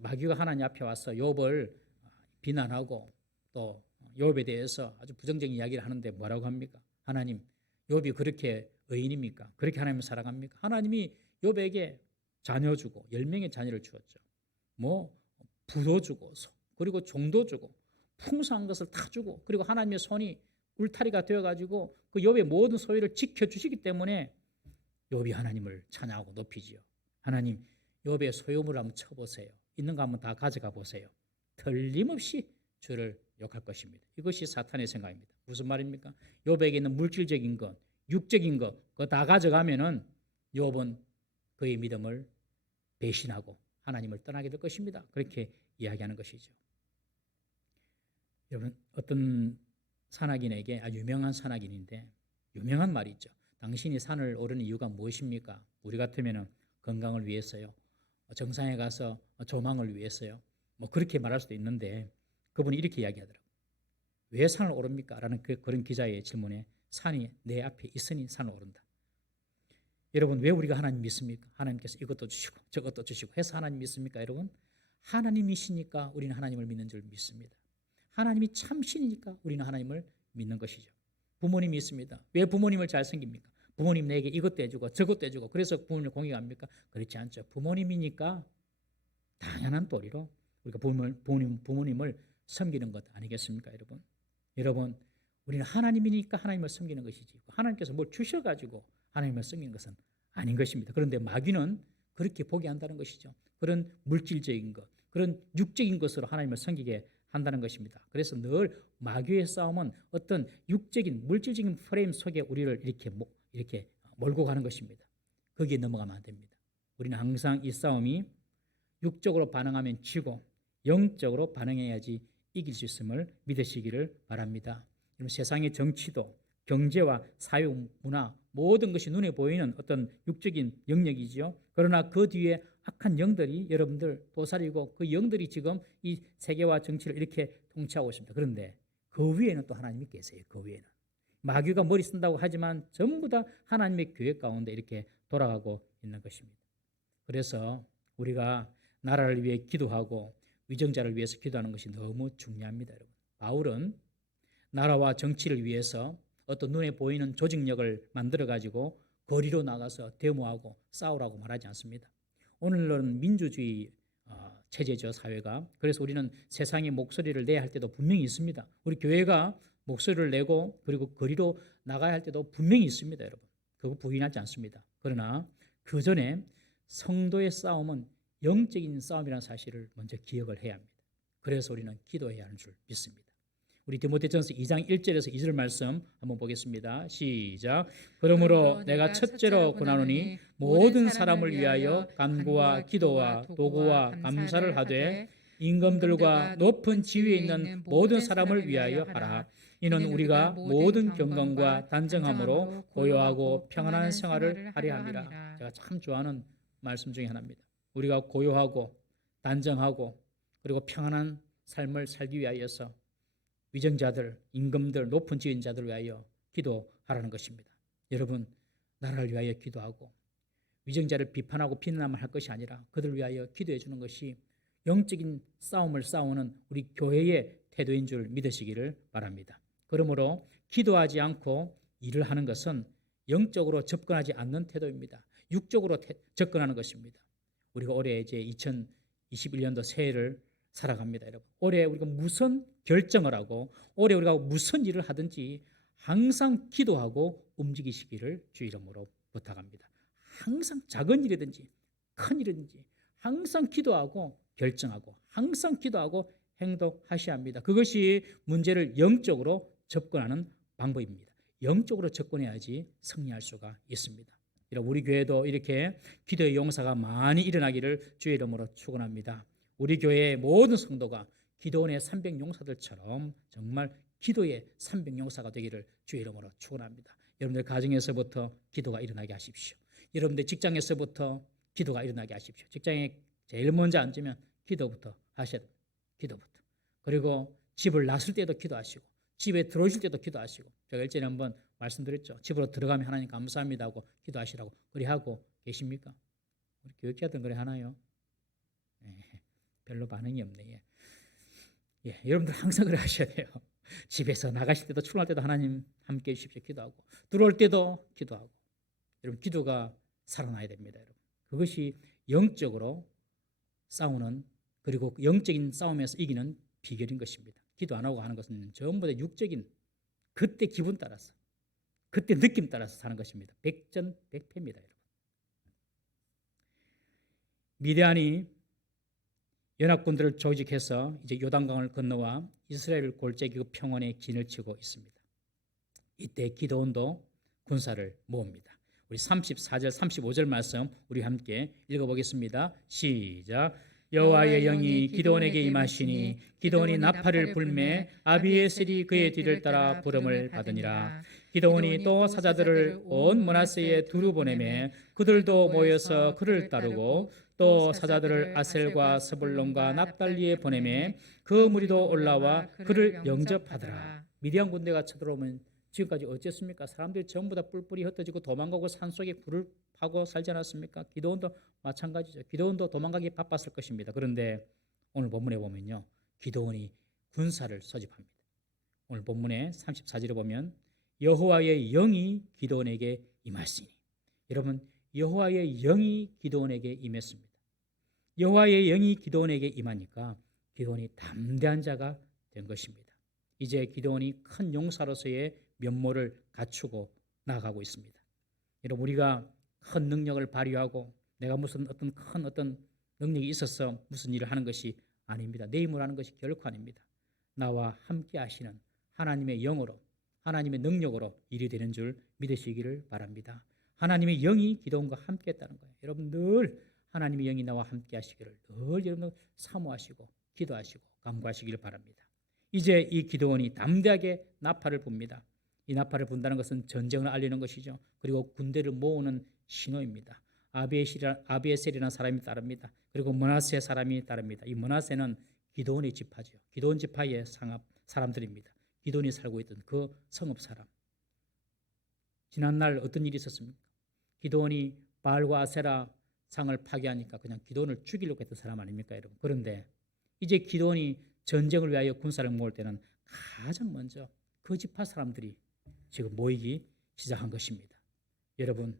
마귀가 하나님 앞에 와서 욥을 비난하고 또 욥에 대해서 아주 부정적인 이야기를 하는데 뭐라고 합니까? 하나님, 욥이 그렇게 의인입니까? 그렇게 하나님을 사랑합니까? 하나님이 욥에게 자녀 주고 10명의 자녀를 주었죠. 부도 주고 그리고 종도 주고 풍성한 것을 다 주고 그리고 하나님의 손이 울타리가 되어가지고 그 욥의 모든 소유를 지켜주시기 때문에 욥이 하나님을 찬양하고 높이지요. 하나님, 욥의 소유물을 한번 쳐보세요. 있는 거 한번 다 가져가 보세요. 틀림없이 주를 욕할 것입니다. 이것이 사탄의 생각입니다. 무슨 말입니까? 욥에게 있는 물질적인 것, 육적인 것, 그거 다 가져가면은 욥은 그의 믿음을 배신하고 하나님을 떠나게 될 것입니다. 그렇게 이야기하는 것이죠. 여러분, 어떤 산악인에게 아주 유명한 산악인인데 유명한 말이 있죠. 당신이 산을 오르는 이유가 무엇입니까? 우리 같으면 건강을 위해서요, 정상에 가서 조망을 위해서요, 뭐 그렇게 말할 수도 있는데 그분이 이렇게 이야기하더라고요. 왜 산을 오릅니까? 라는 그런 기자의 질문에 산이 내 앞에 있으니 산을 오른다. 여러분, 왜 우리가 하나님 믿습니까? 하나님께서 이것도 주시고 저것도 주시고 해서 하나님 믿습니까? 여러분, 하나님이시니까 우리는 하나님을 믿는 줄 믿습니다. 하나님이 참신이니까 우리는 하나님을 믿는 것이죠. 부모님이 있습니다. 왜 부모님을 잘 섬깁니까? 부모님 내게 이것도 해주고 저것도 해주고 그래서 부모님을 공경합니까? 그렇지 않죠. 부모님이니까 당연한 도리로 우리가 부모님을 섬기는 것 아니겠습니까, 여러분? 여러분, 우리는 하나님이니까 하나님을 섬기는 것이지 하나님께서 뭘 주셔가지고 하나님을 섬기는 것은 아닌 것입니다. 그런데 마귀는 그렇게 보게 한다는 것이죠. 그런 물질적인 것, 그런 육적인 것으로 하나님을 섬기게 한다는 것입니다. 그래서 늘 마귀의 싸움은 어떤 육적인 물질적인 프레임 속에 우리를 이렇게 몰고 가는 것입니다. 거기에 넘어가면 안 됩니다. 우리는 항상 이 싸움이 육적으로 반응하면 지고 영적으로 반응해야지 이길 수 있음을 믿으시기를 바랍니다. 세상의 정치도 경제와 사회, 문화 모든 것이 눈에 보이는 어떤 육적인 영역이지요. 그러나 그 뒤에 악한 영들이 여러분들 도사리고 그 영들이 지금 이 세계와 정치를 이렇게 통치하고 있습니다. 그런데 그 위에는 또 하나님이 계세요. 그 위에는 마귀가 머리 쓴다고 하지만 전부 다 하나님의 계획 가운데 이렇게 돌아가고 있는 것입니다. 그래서 우리가 나라를 위해 기도하고 위정자를 위해서 기도하는 것이 너무 중요합니다. 여러분, 바울은 나라와 정치를 위해서 어떤 눈에 보이는 조직력을 만들어 가지고 거리로 나가서 데모하고 싸우라고 말하지 않습니다. 오늘은 민주주의 체제죠, 사회가. 그래서 우리는 세상의 목소리를 내야 할 때도 분명히 있습니다. 우리 교회가 목소리를 내고 그리고 거리로 나가야 할 때도 분명히 있습니다, 여러분. 그거 부인하지 않습니다. 그러나 그 전에 성도의 싸움은 영적인 싸움이라는 사실을 먼저 기억을 해야 합니다. 그래서 우리는 기도해야 하는 줄 믿습니다. 우리 디모데전서 2장 1절에서 2절 말씀 한번 보겠습니다. 시작. 그러므로 내가 첫째로 권하노니 모든 사람을 위하여 간구와 기도와 도구와 감사를 하되 임금들과 높은 지위에 있는 모든 사람을 위하여 하라. 이는 우리가 모든 경건과 단정함으로 고요하고 평안한 생활을 하려 함이라. 제가 참 좋아하는 말씀 중에 하나입니다. 우리가 고요하고 단정하고 그리고 평안한 삶을 살기 위하여서 위정자들, 임금들, 높은 지위자들을 위하여 기도하라는 것입니다. 여러분, 나라를 위하여 기도하고 위정자를 비판하고 비난만 할 것이 아니라 그들을 위하여 기도해 주는 것이 영적인 싸움을 싸우는 우리 교회의 태도인 줄 믿으시기를 바랍니다. 그러므로 기도하지 않고 일을 하는 것은 영적으로 접근하지 않는 태도입니다. 육적으로 접근하는 것입니다. 우리가 올해 이제 2021년도 새해를 살아갑니다, 여러분. 올해 우리가 무슨 결정을 하고 올해 우리가 무슨 일을 하든지 항상 기도하고 움직이시기를 주 이름으로 부탁합니다. 항상 작은 일이든지 큰 일이든지 항상 기도하고 결정하고 항상 기도하고 행동하셔야 합니다. 그것이 문제를 영적으로 접근하는 방법입니다. 영적으로 접근해야지 승리할 수가 있습니다. 우리 교회도 이렇게 기도의 용사가 많이 일어나기를 주의 이름으로 축원합니다. 우리 교회의 모든 성도가 기도원의 300용사들처럼 정말 기도의 300용사가 되기를 주의 이름으로 축원합니다. 여러분들 가정에서부터 기도가 일어나게 하십시오. 여러분들 직장에서부터 기도가 일어나게 하십시오. 직장에 제일 먼저 앉으면 기도부터 하셔야 됩니다. 기도부터. 그리고 집을 나설 때도 기도하시고 집에 들어오실 때도 기도하시고, 제가 일전에 한번 말씀드렸죠. 집으로 들어가면 하나님 감사합니다 하고 기도하시라고. 그리 하고 계십니까? 우리 교육자들은 그래 하나요? 별로 반응이 없네. 여러분들 항상 그래 하셔야 돼요. 집에서 나가실 때도 출근할 때도 하나님 함께 해주십시오. 기도하고 들어올 때도 기도하고. 여러분, 기도가 살아나야 됩니다. 여러분, 그것이 영적으로 싸우는, 그리고 영적인 싸움에서 이기는 비결인 것입니다. 기도 안 하고 하는 것은 전부 다 육적인 그때 기분 따라서 그때 느낌 따라서 사는 것입니다. 백전백패입니다. 여러분, 미디안이 연합군들을 조직해서 이제 요단강을 건너와 이스라엘 골짜기 그 평원에 진을 치고 있습니다. 이때 기드온도 군사를 모읍니다. 우리 34절 35절 말씀 우리 함께 읽어보겠습니다. 시작. 여호와의 영이 기드온에게 임하시니 기드온이 나팔을 불매 아비에셀이 그의 뒤를 따라 부름을 받으니라. 기드온이 또 사자들을 온 므낫세에 두루 보내매 그들도 모여서 그를 따르고 또 사자들을 아셀과 스불론과 납달리에 보내매 그 무리도 올라와 그를 영접하더라. 미디안 군대가 쳐들어오면 지금까지 어쨌습니까? 사람들이 전부 다 뿔뿔이 흩어지고 도망가고 산속에 굴을 파고 살지 않았습니까? 기드온도 마찬가지죠. 기드온도 도망가기 바빴을 것입니다. 그런데 오늘 본문에 보면요, 기드온이 군사를 소집합니다. 오늘 본문의 34절에 보면 여호와의 영이 기드온에게 임하시니, 여러분, 여호와의 영이 기드온에게 임했습니다. 여호와의 영이 기드온에게 임하니까 기드온이 담대한 자가 된 것입니다. 이제 기드온이 큰 용사로서의 면모를 갖추고 나아가고 있습니다. 여러분, 우리가 큰 능력을 발휘하고 내가 무슨 어떤 능력이 있어서 무슨 일을 하는 것이 아닙니다. 내 힘으로 하는 것이 결코 아닙니다. 나와 함께 하시는 하나님의 영으로, 하나님의 능력으로 일이 되는 줄 믿으시기를 바랍니다. 하나님의 영이 기도원과 함께 했다는 거예요. 여러분, 늘 하나님의 영이 나와 함께 하시기를 늘 여러분 사모하시고 기도하시고 간구하시기를 바랍니다. 이제 이 기도원이 담대하게 나팔을 붑니다. 이 나팔을 분다는 것은 전쟁을 알리는 것이죠. 그리고 군대를 모으는 신호입니다. 아비에셀이라는 사람이 따릅니다. 그리고 므낫세 사람이 따릅니다. 이 므낫세는 기드온의 지파죠. 기드온 지파의 사람들입니다. 기드온이 살고 있던 그 성읍 사람. 지난날 어떤 일이 있었습니까? 기드온이 바알과 아세라 상을 파괴하니까 그냥 기드온을 죽이려고 했던 사람 아닙니까, 여러분? 그런데 이제 기드온이 전쟁을 위하여 군사를 모을 때는 가장 먼저 그 지파 사람들이 지금 모이기 시작한 것입니다. 여러분,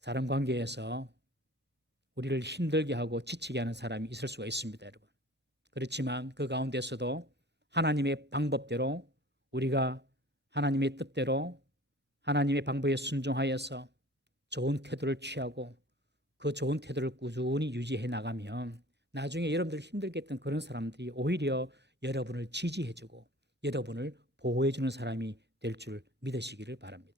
사람 관계에서 우리를 힘들게 하고 지치게 하는 사람이 있을 수가 있습니다, 여러분. 그렇지만 그 가운데서도 하나님의 방법대로 우리가 하나님의 뜻대로 하나님의 방법에 순종하여서 좋은 태도를 취하고 그 좋은 태도를 꾸준히 유지해 나가면 나중에 여러분들 힘들게 했던 그런 사람들이 오히려 여러분을 지지해주고 여러분을 보호해주는 사람이 될 줄 믿으시기를 바랍니다.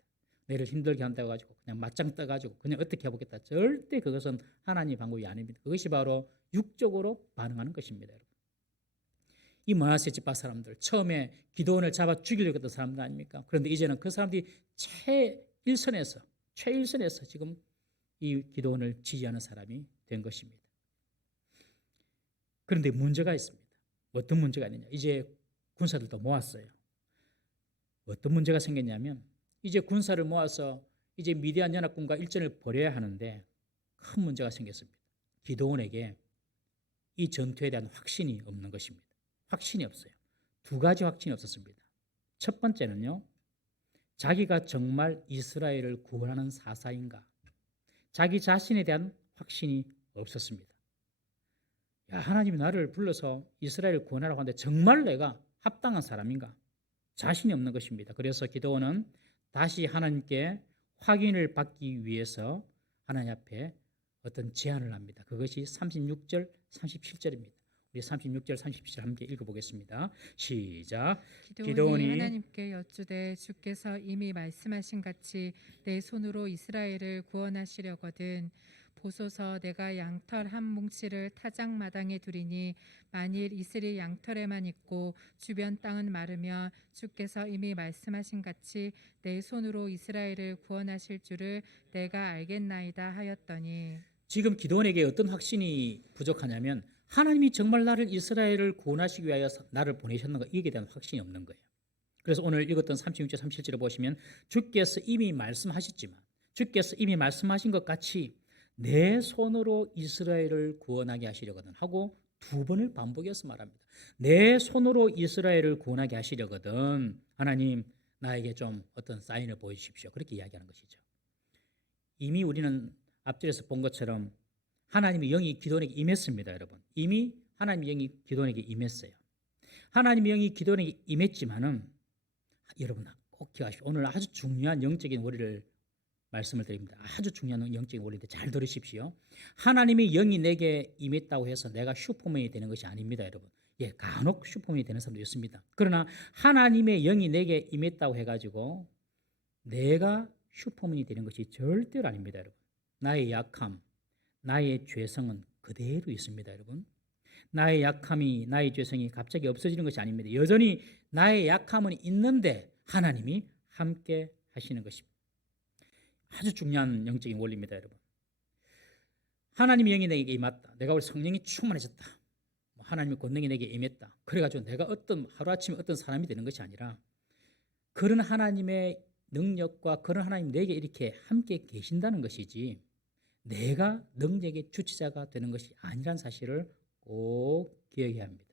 내를 힘들게 한다고 가지고 그냥 맞짱 떠가지고 그냥 어떻게 해보겠다. 절대 그것은 하나님의 방법이 아닙니다. 그것이 바로 육적으로 반응하는 것입니다, 여러분. 이 므낫세 지파 사람들, 처음에 기드온을 잡아 죽이려고 했던 사람들 아닙니까? 그런데 이제는 그 사람들이 최일선에서 지금 이 기드온을 지지하는 사람이 된 것입니다. 그런데 문제가 있습니다. 어떤 문제가 있느냐? 이제 군사들도 모았어요. 어떤 문제가 생겼냐면 이제 군사를 모아서 이제 미디안 연합군과 일전을 벌여야 하는데 큰 문제가 생겼습니다. 기드온에게 이 전투에 대한 확신이 없는 것입니다. 확신이 없어요. 두 가지 확신이 없었습니다. 첫 번째는요, 자기가 정말 이스라엘을 구원하는 사사인가? 자기 자신에 대한 확신이 없었습니다. 야, 하나님이 나를 불러서 이스라엘을 구원하라고 하는데 정말 내가 합당한 사람인가? 자신이 없는 것입니다. 그래서 기드온은 다시 하나님께 확인을 받기 위해서 하나님 앞에 어떤 제안을 합니다. 그것이 36절, 37절입니다. 우리 36절, 37절 함께 읽어보겠습니다. 시작. 기드온이 하나님께 여쭈되 주께서 이미 말씀하신 같이 내 손으로 이스라엘을 구원하시려거든 보소서 내가 양털 한 뭉치를 타작마당에 두리니 만일 이슬이 양털에만 있고 주변 땅은 마르며 주께서 이미 말씀하신 같이 내 손으로 이스라엘을 구원하실 줄을 내가 알겠나이다 하였더니 지금 기드온에게 어떤 확신이 부족하냐면 하나님이 정말 나를 이스라엘을 구원하시기 위하여 나를 보내셨는가 이에 대한 확신이 없는 거예요. 그래서 오늘 읽었던 36절 37절을 보시면 주께서 이미 말씀하셨지만 주께서 이미 말씀하신 것 같이 내 손으로 이스라엘을 구원하게 하시려거든 하고 두 번을 반복해서 말합니다. 내 손으로 이스라엘을 구원하게 하시려거든 하나님 나에게 좀 어떤 사인을 보여주십시오. 그렇게 이야기하는 것이죠. 이미 우리는 앞절에서 본 것처럼 하나님의 영이 기드온에게 임했습니다, 여러분. 이미 하나님의 영이 기드온에게 임했어요. 하나님의 영이 기드온에게 임했지만은 여러분 꼭 기억하십시오. 오늘 아주 중요한 영적인 원리를 말씀을 드립니다. 아주 중요한 영적인 원리인데 잘 들으십시오. 하나님의 영이 내게 임했다고 해서 내가 슈퍼맨이 되는 것이 아닙니다, 여러분. 예, 간혹 슈퍼맨이 되는 사람도 있습니다. 그러나 하나님의 영이 내게 임했다고 해가지고 내가 슈퍼맨이 되는 것이 절대로 아닙니다, 여러분. 나의 약함, 나의 죄성은 그대로 있습니다, 여러분. 나의 약함이, 나의 죄성이 갑자기 없어지는 것이 아닙니다. 여전히 나의 약함은 있는데 하나님이 함께 하시는 것입니다. 아주 중요한 영적인 원리입니다, 여러분. 하나님의 영이 내게 임했다. 내가 우리 성령이 충만해졌다. 하나님의 권능이 내게 임했다. 그래가지고 내가 하루아침에 어떤 사람이 되는 것이 아니라 그런 하나님의 능력과 그런 하나님 내게 이렇게 함께 계신다는 것이지 내가 능력의 주체자가 되는 것이 아니란 사실을 꼭 기억해야 합니다.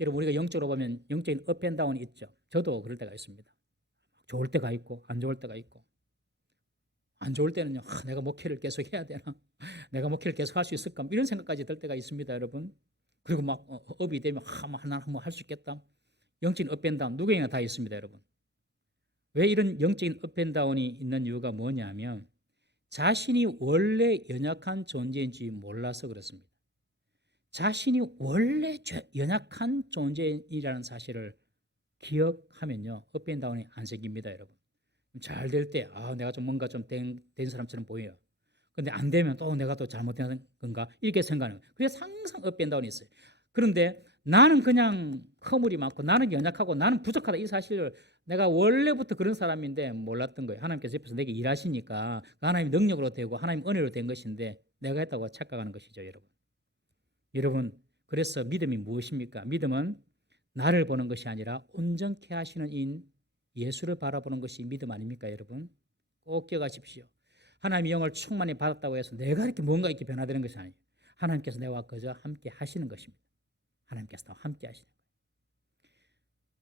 여러분, 우리가 영적으로 보면 영적인 업앤다운이 있죠. 저도 그럴 때가 있습니다. 좋을 때가 있고 안 좋을 때가 있고, 안 좋을 때는요, 내가 목회를 계속 해야 되나, 내가 목회를 계속 할 수 있을까, 이런 생각까지 들 때가 있습니다, 여러분. 그리고 막 업이 되면 하나 한번 할 수 있겠다. 영적인 업앤다운 누구에게나 다 있습니다, 여러분. 왜 이런 영적인 업앤다운이 있는 이유가 뭐냐면 자신이 원래 연약한 존재인지 몰라서 그렇습니다. 자신이 원래 연약한 존재이라는 사실을 기억하면요, 업앤다운이 안 생깁니다, 여러분. 잘 될 때 내가 좀 뭔가 좀 된 사람처럼 보여요. 근데 안 되면 또 내가 또 잘못된 건가 이렇게 생각하는 거예요. 그래서 항상 업앤다운이 있어요. 그런데 나는 그냥 허물이 많고 나는 연약하고 나는 부족하다, 이 사실을 내가 원래부터 그런 사람인데 몰랐던 거예요. 하나님께서 옆에서 내게 일하시니까 하나님의 능력으로 되고 하나님의 은혜로 된 것인데 내가 했다고 착각하는 것이죠, 여러분. 여러분, 그래서 믿음이 무엇입니까? 믿음은 나를 보는 것이 아니라 온전케 하시는 인 예수를 바라보는 것이 믿음 아닙니까, 여러분? 꼭 기억하십시오. 하나님의 영을 충만히 받았다고 해서 내가 이렇게 뭔가 이렇게 변화되는 것이 아니에요. 하나님께서 내와 그저 함께 하시는 것입니다. 하나님께서 나와 함께 하시는 거예요.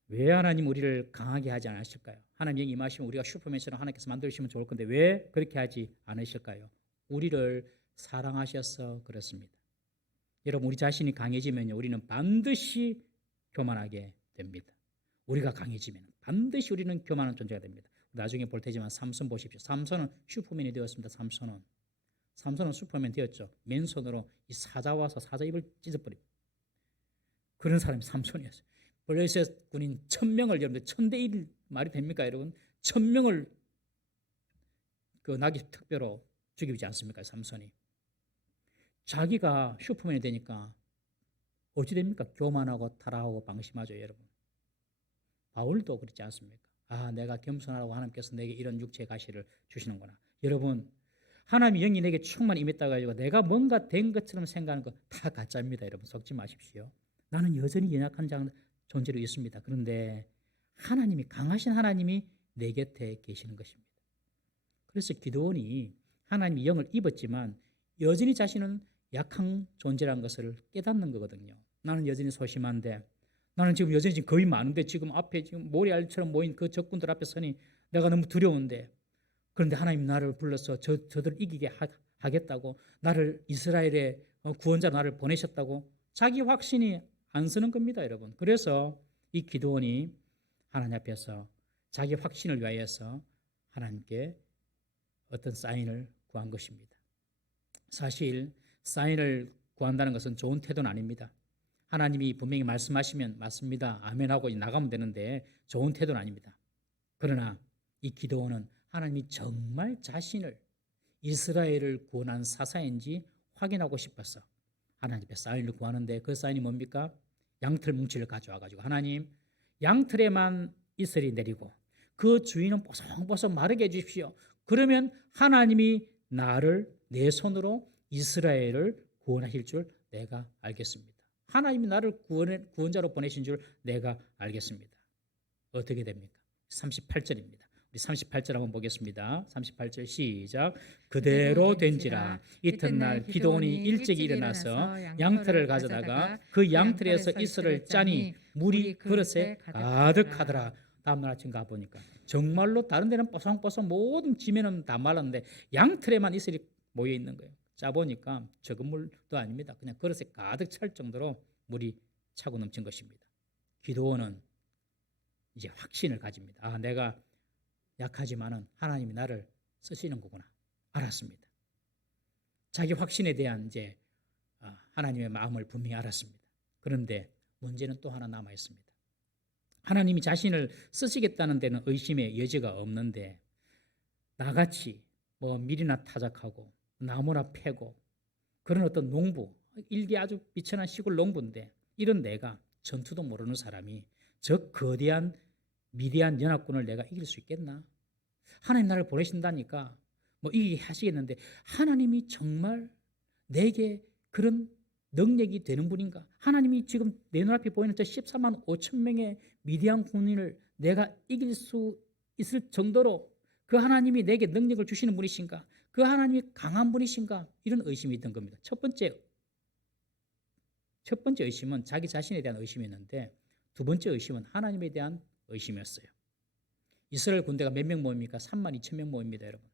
왜 하나님 우리를 강하게 하지 않으실까요? 하나님 영이 임하시면 우리가 슈퍼맨처럼 하나님께서 만들시면 좋을 건데 왜 그렇게 하지 않으실까요? 우리를 사랑하셔서 그렇습니다. 여러분, 우리 자신이 강해지면요, 우리는 반드시 교만하게 됩니다. 우리가 강해지면 반드시 우리는 교만한 존재가 됩니다. 나중에 볼 테지만 삼손 보십시오. 삼손은 슈퍼맨이 되었습니다. 삼손은 슈퍼맨 되었죠. 맨손으로 이 사자 와서 사자 입을 찢어버립니다. 그런 사람이 삼손이었어요. 블레셋 군인 1000명을, 여러분들 1000대1 말이 됩니까, 여러분? 1000명을 그 나귀 특별로 죽이지 않습니까, 삼손이? 자기가 슈퍼맨이 되니까 어찌 됩니까? 교만하고 타락하고 방심하죠, 여러분. 바울도 그렇지 않습니까? 내가 겸손하라고 하나님께서 내게 이런 육체의 가시를 주시는구나. 여러분, 하나님이 영이 내게 충만히 임했다고 가지고 내가 뭔가 된 것처럼 생각하는 거 다 가짜입니다, 여러분. 속지 마십시오. 나는 여전히 연약한 존재로 있습니다. 그런데 하나님이, 강하신 하나님이 내 곁에 계시는 것입니다. 그래서 기드온이 하나님의 영을 입었지만 여전히 자신은 약한 존재라는 것을 깨닫는 거거든요. 나는 여전히 소심한데, 나는 지금 여전히 지금 겁이 많은데, 지금 앞에 지금 모래알처럼 모인 그 적군들 앞에 서니 내가 너무 두려운데, 그런데 하나님 나를 불러서 저들을 이기게 하겠다고, 나를 이스라엘의 구원자 나를 보내셨다고 자기 확신이 안 서는 겁니다, 여러분. 그래서 이 기드온이 하나님 앞에서 자기 확신을 위하여서 하나님께 어떤 사인을 구한 것입니다. 사실 사인을 구한다는 것은 좋은 태도는 아닙니다. 하나님이 분명히 말씀하시면 맞습니다, 아멘하고 나가면 되는데 좋은 태도는 아닙니다. 그러나 이 기드온은 하나님이 정말 자신을, 이스라엘을 구원한 사사인지 확인하고 싶어서 하나님 앞에 사인을 구하는데, 그 사인이 뭡니까? 양털 뭉치를 가져와가지고, 하나님, 양털에만 이슬이 내리고 그 주인은 뽀송뽀송 마르게 해주십시오. 그러면 하나님이 나를, 내 손으로 이스라엘을 구원하실 줄 내가 알겠습니다. 하나님이 나를 구원자로 보내신 줄 내가 알겠습니다. 어떻게 됩니까? 38절입니다. 우리 38절 한번 보겠습니다. 38절 시작. 그대로 된지라 이튿날 기드온이 일찍 일어나서 양털을 가져다가 그 양털에서 이슬을 짜니 물이 그릇에 가득하더라. 다음날 아침 가보니까 정말로 다른 데는 뽀송뽀송 모든 지면은 다 말랐는데 양털에만 이슬이 모여 있는 거예요. 짜보니까 적은 물도 아닙니다. 그냥 그릇에 가득 찰 정도로 물이 차고 넘친 것입니다. 기드온은 이제 확신을 가집니다. 내가 약하지만은 하나님이 나를 쓰시는 거구나 알았습니다. 자기 확신에 대한 이제 하나님의 마음을 분명히 알았습니다. 그런데 문제는 또 하나 남아 있습니다. 하나님이 자신을 쓰시겠다는 데는 의심의 여지가 없는데 나같이 뭐 밀이나 타작하고 나무나 패고 그런 어떤 농부, 일기 아주 비천한 시골 농부인데 이런 내가 전투도 모르는 사람이 저 거대한 미디안 연합군을 내가 이길 수 있겠나? 하나님 나를 보내신다니까 뭐 이기게 하시겠는데 하나님이 정말 내게 그런 능력이 되는 분인가? 하나님이 지금 내 눈앞에 보이는 저 14만 5천 명의 미디안 군인을 내가 이길 수 있을 정도로 그 하나님이 내게 능력을 주시는 분이신가? 그 하나님이 강한 분이신가? 이런 의심이 있던 겁니다. 첫 번째 의심은 자기 자신에 대한 의심이었는데 두 번째 의심은 하나님에 대한 의심이었어요. 이스라엘 군대가 몇 명 모입니까? 3만 2천 명 모입니다, 여러분.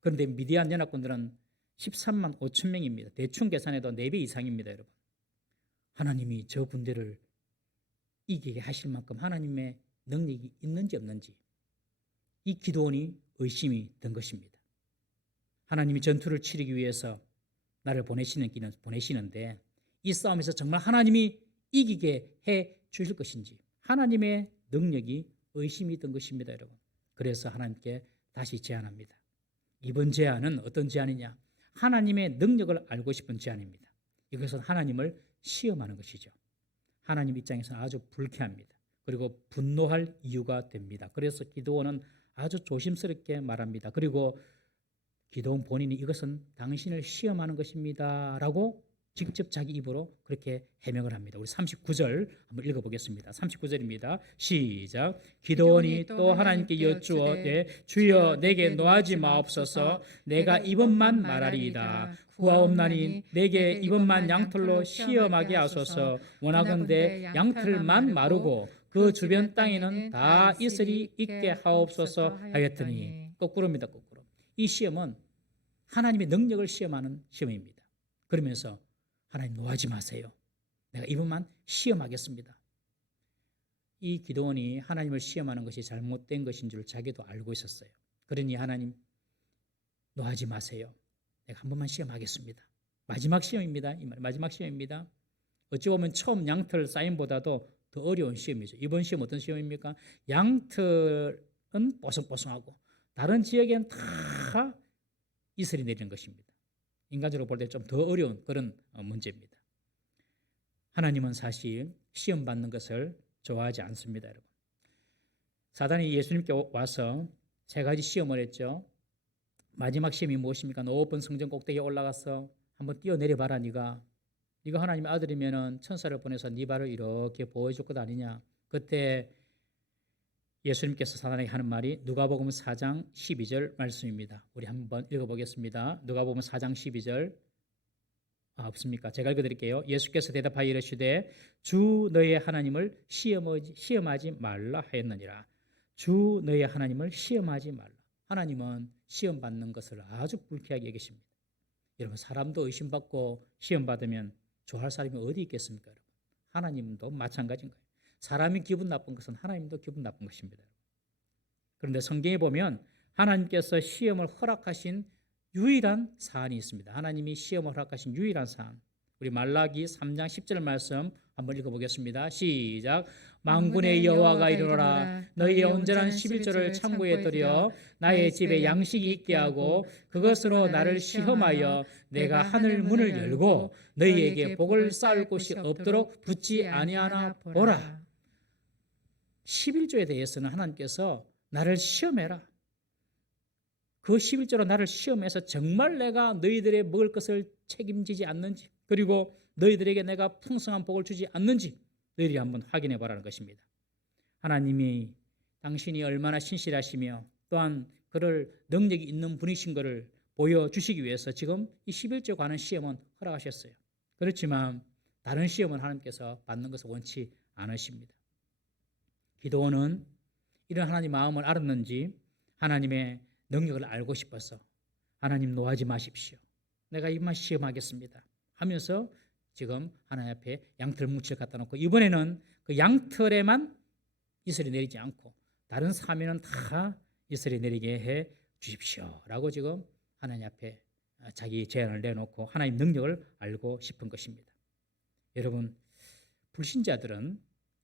그런데 미디안 연합군들은 13만 5천 명입니다. 대충 계산해도 4배 이상입니다, 여러분. 하나님이 저 군대를 이기게 하실 만큼 하나님의 능력이 있는지 없는지 이 기도원이 의심이 든 것입니다. 하나님이 전투를 치르기 위해서 나를 보내시는데 이 싸움에서 정말 하나님이 이기게 해 주실 것인지 하나님의 능력이 의심이 든 것입니다, 여러분. 그래서 하나님께 다시 제안합니다. 이번 제안은 어떤 제안이냐? 하나님의 능력을 알고 싶은 제안입니다. 이것은 하나님을 시험하는 것이죠. 하나님 입장에서는 아주 불쾌합니다. 그리고 분노할 이유가 됩니다. 그래서 기도원은 아주 조심스럽게 말합니다. 그리고 기도원 본인이 이것은 당신을 시험하는 것입니다 라고 직접 자기 입으로 그렇게 해명을 합니다. 우리 39절 한번 읽어보겠습니다. 39절입니다. 시작. 기도원이 또 하나님께 여쭈어 주여 내게 노하지 마옵소서. 내가 이번만 말하리이다. 구하옵나니 내게 이번만 양털로 시험하게 하소서. 원하건대 양털만 마르고 그 주변 땅에는 다 이슬이 있게 하옵소서 하였더니 거꾸로입니다. 거꾸로. 이 시험은 하나님의 능력을 시험하는 시험입니다. 그러면서 하나님 노하지 마세요. 내가 이번만 시험하겠습니다. 이 기도원이 하나님을 시험하는 것이 잘못된 것인 줄 자기도 알고 있었어요. 그러니 하나님 노하지 마세요. 내가 한 번만 시험하겠습니다. 마지막 시험입니다. 이 말 마지막 시험입니다. 어찌 보면 처음 양털 사인보다도 더 어려운 시험이죠. 이번 시험 어떤 시험입니까? 양털은 뽀송뽀송하고 다른 지역에는 다 이슬이 내리는 것입니다. 인간적으로 볼 때 좀 더 어려운 그런 문제입니다. 하나님은 사실 시험 받는 것을 좋아하지 않습니다, 여러분. 사단이 예수님께 와서 세 가지 시험을 했죠. 마지막 시험이 무엇입니까? 높은 성전 꼭대기에 올라가서 한번 뛰어내려 봐라. 네가 하나님의 아들이면은 천사를 보내서 네 발을 이렇게 보여줄 것 아니냐. 그때 예수님께서 사단에게 하는 말이 누가복음 4장 12절 말씀입니다. 우리 한번 읽어보겠습니다. 누가복음 4장 12절 없습니까? 제가 읽어드릴게요. 예수께서 대답하여 이르시되 주 너의 하나님을 시험하지 말라 하였느니라. 주 너의 하나님을 시험하지 말라. 하나님은 시험받는 것을 아주 불쾌하게 여기십니다. 여러분 사람도 의심받고 시험받으면 좋아할 사람이 어디 있겠습니까? 여러분? 하나님도 마찬가지인 거예요. 사람이 기분 나쁜 것은 하나님도 기분 나쁜 것입니다. 그런데 성경에 보면 하나님께서 시험을 허락하신 유일한 사안이 있습니다. 하나님이 시험을 허락하신 유일한 사안. 우리 말라기 3장 10절 말씀 한번 읽어보겠습니다. 시작. 만군의 여호와가 이르노라 너희의 온전한 11조를 창고에 들여 나의 집에 양식이 있게 하고 그것으로 나를 시험하여 내가 하늘 문을 열고 너희에게 복을 쌓을 곳이 없도록 붙지 아니하나 보라. 11조에 대해서는 하나님께서 나를 시험해라. 그 11조로 나를 시험해서 정말 내가 너희들의 먹을 것을 책임지지 않는지 그리고 너희들에게 내가 풍성한 복을 주지 않는지 너희들이 한번 확인해 보라는 것입니다. 하나님이 당신이 얼마나 신실하시며 또한 그럴 능력이 있는 분이신 것을 보여주시기 위해서 지금 이 11조 관한 시험은 허락하셨어요. 그렇지만 다른 시험은 하나님께서 받는 것을 원치 않으십니다. 기도원은 이런 하나님 마음을 알았는지 하나님의 능력을 알고 싶어서 하나님 노하지 마십시오. 내가 이만 시험하겠습니다 하면서 지금 하나님 앞에 양털 뭉치를 갖다 놓고 이번에는 그 양털에만 이슬이 내리지 않고 다른 사면은 다 이슬이 내리게 해 주십시오라고 지금 하나님 앞에 자기 제안을 내놓고 하나님 능력을 알고 싶은 것입니다. 여러분, 불신자들은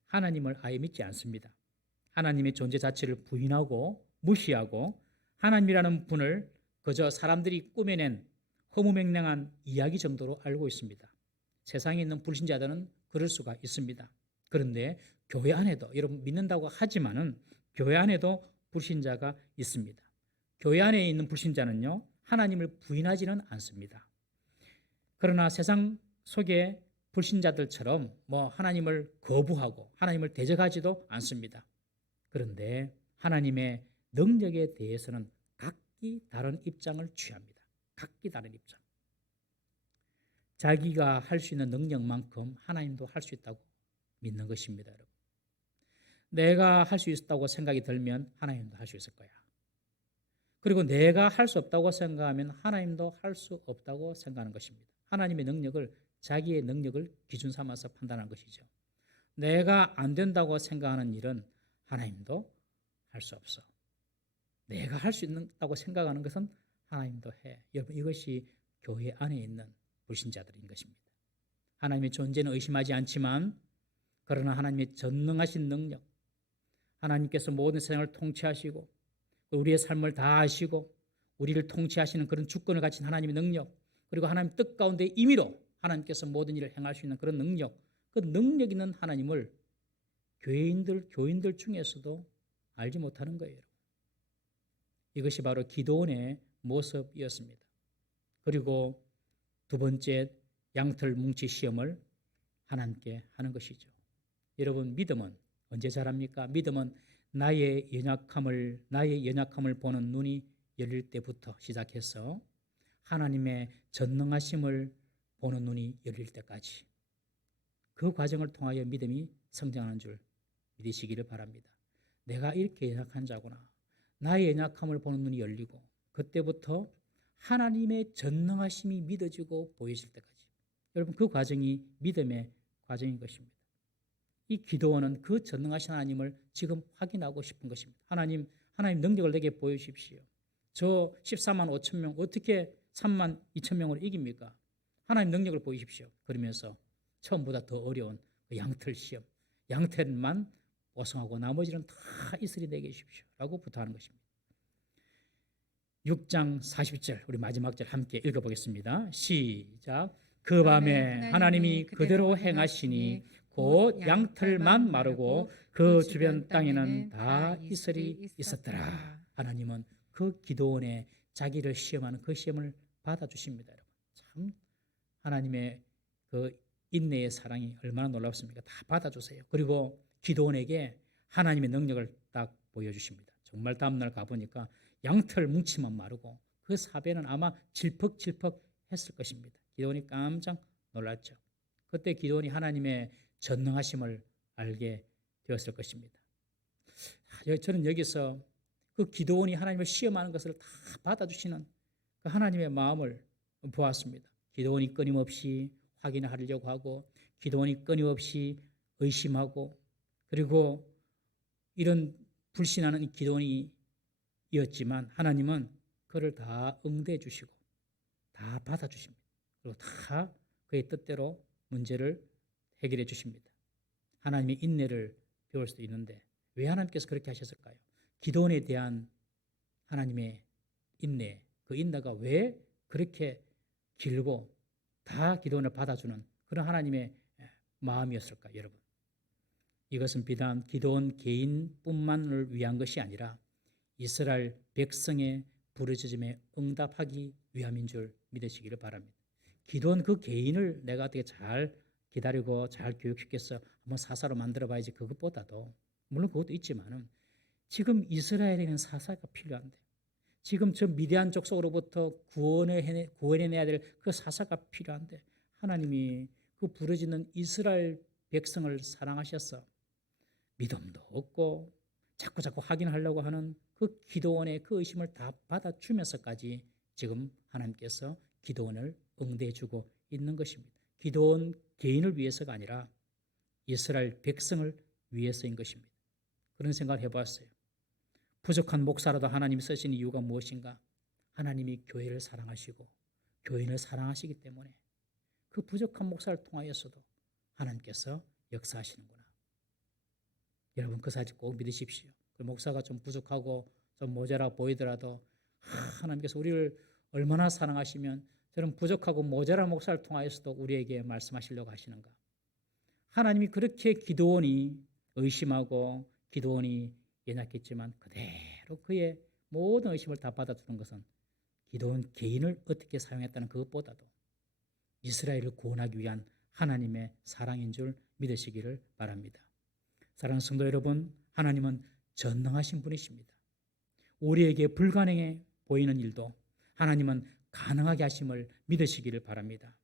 하나님을 아예 믿지 않습니다. 하나님의 존재 자체를 부인하고 무시하고 하나님이라는 분을 그저 사람들이 꾸며낸 허무맹랑한 이야기 정도로 알고 있습니다. 세상에 있는 불신자들은 그럴 수가 있습니다. 그런데 교회 안에도, 여러분 믿는다고 하지만은 교회 안에도 불신자가 있습니다. 교회 안에 있는 불신자는요, 하나님을 부인하지는 않습니다. 그러나 세상 속의 불신자들처럼 하나님을 거부하고 하나님을 대적하지도 않습니다. 그런데 하나님의 능력에 대해서는 각기 다른 입장을 취합니다. 각기 다른 입장. 자기가 할 수 있는 능력만큼 하나님도 할 수 있다고 믿는 것입니다, 여러분. 내가 할 수 있다고 생각이 들면 하나님도 할 수 있을 거야. 그리고 내가 할 수 없다고 생각하면 하나님도 할 수 없다고 생각하는 것입니다. 하나님의 능력을, 자기의 능력을 기준 삼아서 판단하는 것이죠. 내가 안 된다고 생각하는 일은 하나님도 할 수 없어. 내가 할 수 있다고 생각하는 것은 하나님도 해. 여러분, 이것이 교회 안에 있는 불신자들인 것입니다. 하나님의 존재는 의심하지 않지만, 그러나 하나님의 전능하신 능력, 하나님께서 모든 세상을 통치하시고 우리의 삶을 다 아시고 우리를 통치하시는 그런 주권을 가진 하나님의 능력, 그리고 하나님 뜻 가운데 임의로 하나님께서 모든 일을 행할 수 있는 그런 능력, 그 능력 있는 하나님을 교인들 중에서도 알지 못하는 거예요. 이것이 바로 기도원의 모습이었습니다. 그리고 두 번째, 양털 뭉치 시험을 하나님께 하는 것이죠. 여러분, 믿음은 언제 자랍니까? 믿음은 나의 연약함을 보는 눈이 열릴 때부터 시작해서 하나님의 전능하심을 보는 눈이 열릴 때까지, 그 과정을 통하여 믿음이 성장하는 줄 믿으시기를 바랍니다. 내가 이렇게 연약한 자구나. 나의 연약함을 보는 눈이 열리고 그때부터 하나님의 전능하심이 믿어지고 보여질 때까지, 여러분, 그 과정이 믿음의 과정인 것입니다. 이 기도원은 그 전능하신 하나님을 지금 확인하고 싶은 것입니다. 하나님 능력을 내게 보여주십시오. 저 14만 5천 명 어떻게 3만 2천 명으로 이깁니까? 하나님 능력을 보여주십시오. 그러면서 처음보다 더 어려운 그 양털 시험, 양털만 보성하고 나머지는 다 이슬이 내게 주십시오 라고 부탁하는 것입니다. 6장 40절, 우리 마지막 절 함께 읽어보겠습니다. 시작. 그 밤에 하나님이 그대로 행하시니 곧 양털만 마르고 그 주변 땅에는 다 이슬이 있었더라. 하나님은 그 기도원에 자기를 시험하는 그 시험을 받아주십니다. 여러분, 참 하나님의 그 인내의 사랑이 얼마나 놀랍습니까? 다 받아주세요. 그리고 기도원에게 하나님의 능력을 딱 보여주십니다. 정말 다음날 가보니까 양털 뭉치만 마르고 그 사배는 아마 질퍽질퍽 했을 것입니다. 기도원이 깜짝 놀랐죠. 그때 기도원이 하나님의 전능하심을 알게 되었을 것입니다. 저는 여기서 그 기도원이 하나님을 시험하는 것을 다 받아주시는 그 하나님의 마음을 보았습니다. 기도원이 끊임없이 확인을 하려고 하고, 기도원이 끊임없이 의심하고, 그리고 이런 불신하는 기도원이었지만 하나님은 그를 다 응대해 주시고 다 받아주십니다. 그리고 다 그의 뜻대로 문제를 해결해 주십니다. 하나님의 인내를 배울 수도 있는데 왜 하나님께서 그렇게 하셨을까요? 기도원에 대한 하나님의 인내, 그 인내가 왜 그렇게 길고 다 기도원을 받아주는 그런 하나님의 마음이었을까요, 여러분? 이것은 비단 기도원 개인뿐만을 위한 것이 아니라 이스라엘 백성의 부르짖음에 응답하기 위함인 줄 믿으시기를 바랍니다. 기도원 그 개인을 내가 어떻게 잘 기다리고 잘 교육시켜서 한번 사사로 만들어 봐야지, 그것보다도 물론 그것도 있지만은 지금 이스라엘에는 사사가 필요한데, 지금 저 미디안 족속으로부터 구원해내야 될 그 사사가 필요한데, 하나님이 그 부르짖는 이스라엘 백성을 사랑하셔서 믿음도 없고 자꾸 확인하려고 하는 그 기도원의 그 의심을 다 받아주면서까지 지금 하나님께서 기도원을 응대해주고 있는 것입니다. 기도원 개인을 위해서가 아니라 이스라엘 백성을 위해서인 것입니다. 그런 생각을 해봤어요. 부족한 목사라도 하나님이 쓰신 이유가 무엇인가? 하나님이 교회를 사랑하시고 교인을 사랑하시기 때문에 그 부족한 목사를 통하여서도 하나님께서 역사하시는구나. 여러분 그 사실 꼭 믿으십시오. 그 목사가 좀 부족하고 좀 모자라 보이더라도 하나님께서 우리를 얼마나 사랑하시면 저는 부족하고 모자란 목사를 통하여서도 우리에게 말씀하시려고 하시는가. 하나님이 그렇게 기드온이 의심하고 기드온이 연약했지만 그대로 그의 모든 의심을 다 받아주는 것은 기드온 개인을 어떻게 사용했다는 그것보다도 이스라엘을 구원하기 위한 하나님의 사랑인 줄 믿으시기를 바랍니다. 사랑하는 성도 여러분, 하나님은 전능하신 분이십니다. 우리에게 불가능해 보이는 일도 하나님은 가능하게 하심을 믿으시기를 바랍니다.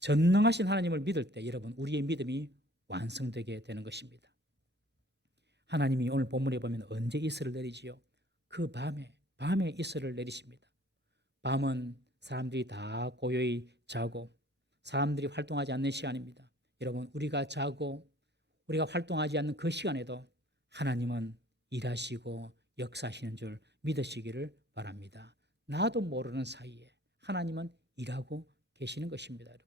전능하신 하나님을 믿을 때 여러분 우리의 믿음이 완성되게 되는 것입니다. 하나님이 오늘 본문에 보면 언제 이슬을 내리지요? 그 밤에 이슬을 내리십니다. 밤은 사람들이 다 고요히 자고 사람들이 활동하지 않는 시간입니다. 여러분 우리가 자고 우리가 활동하지 않는 그 시간에도 하나님은 일하시고 역사하시는 줄 믿으시기를 바랍니다. 나도 모르는 사이에 하나님은 일하고 계시는 것입니다. 여러분.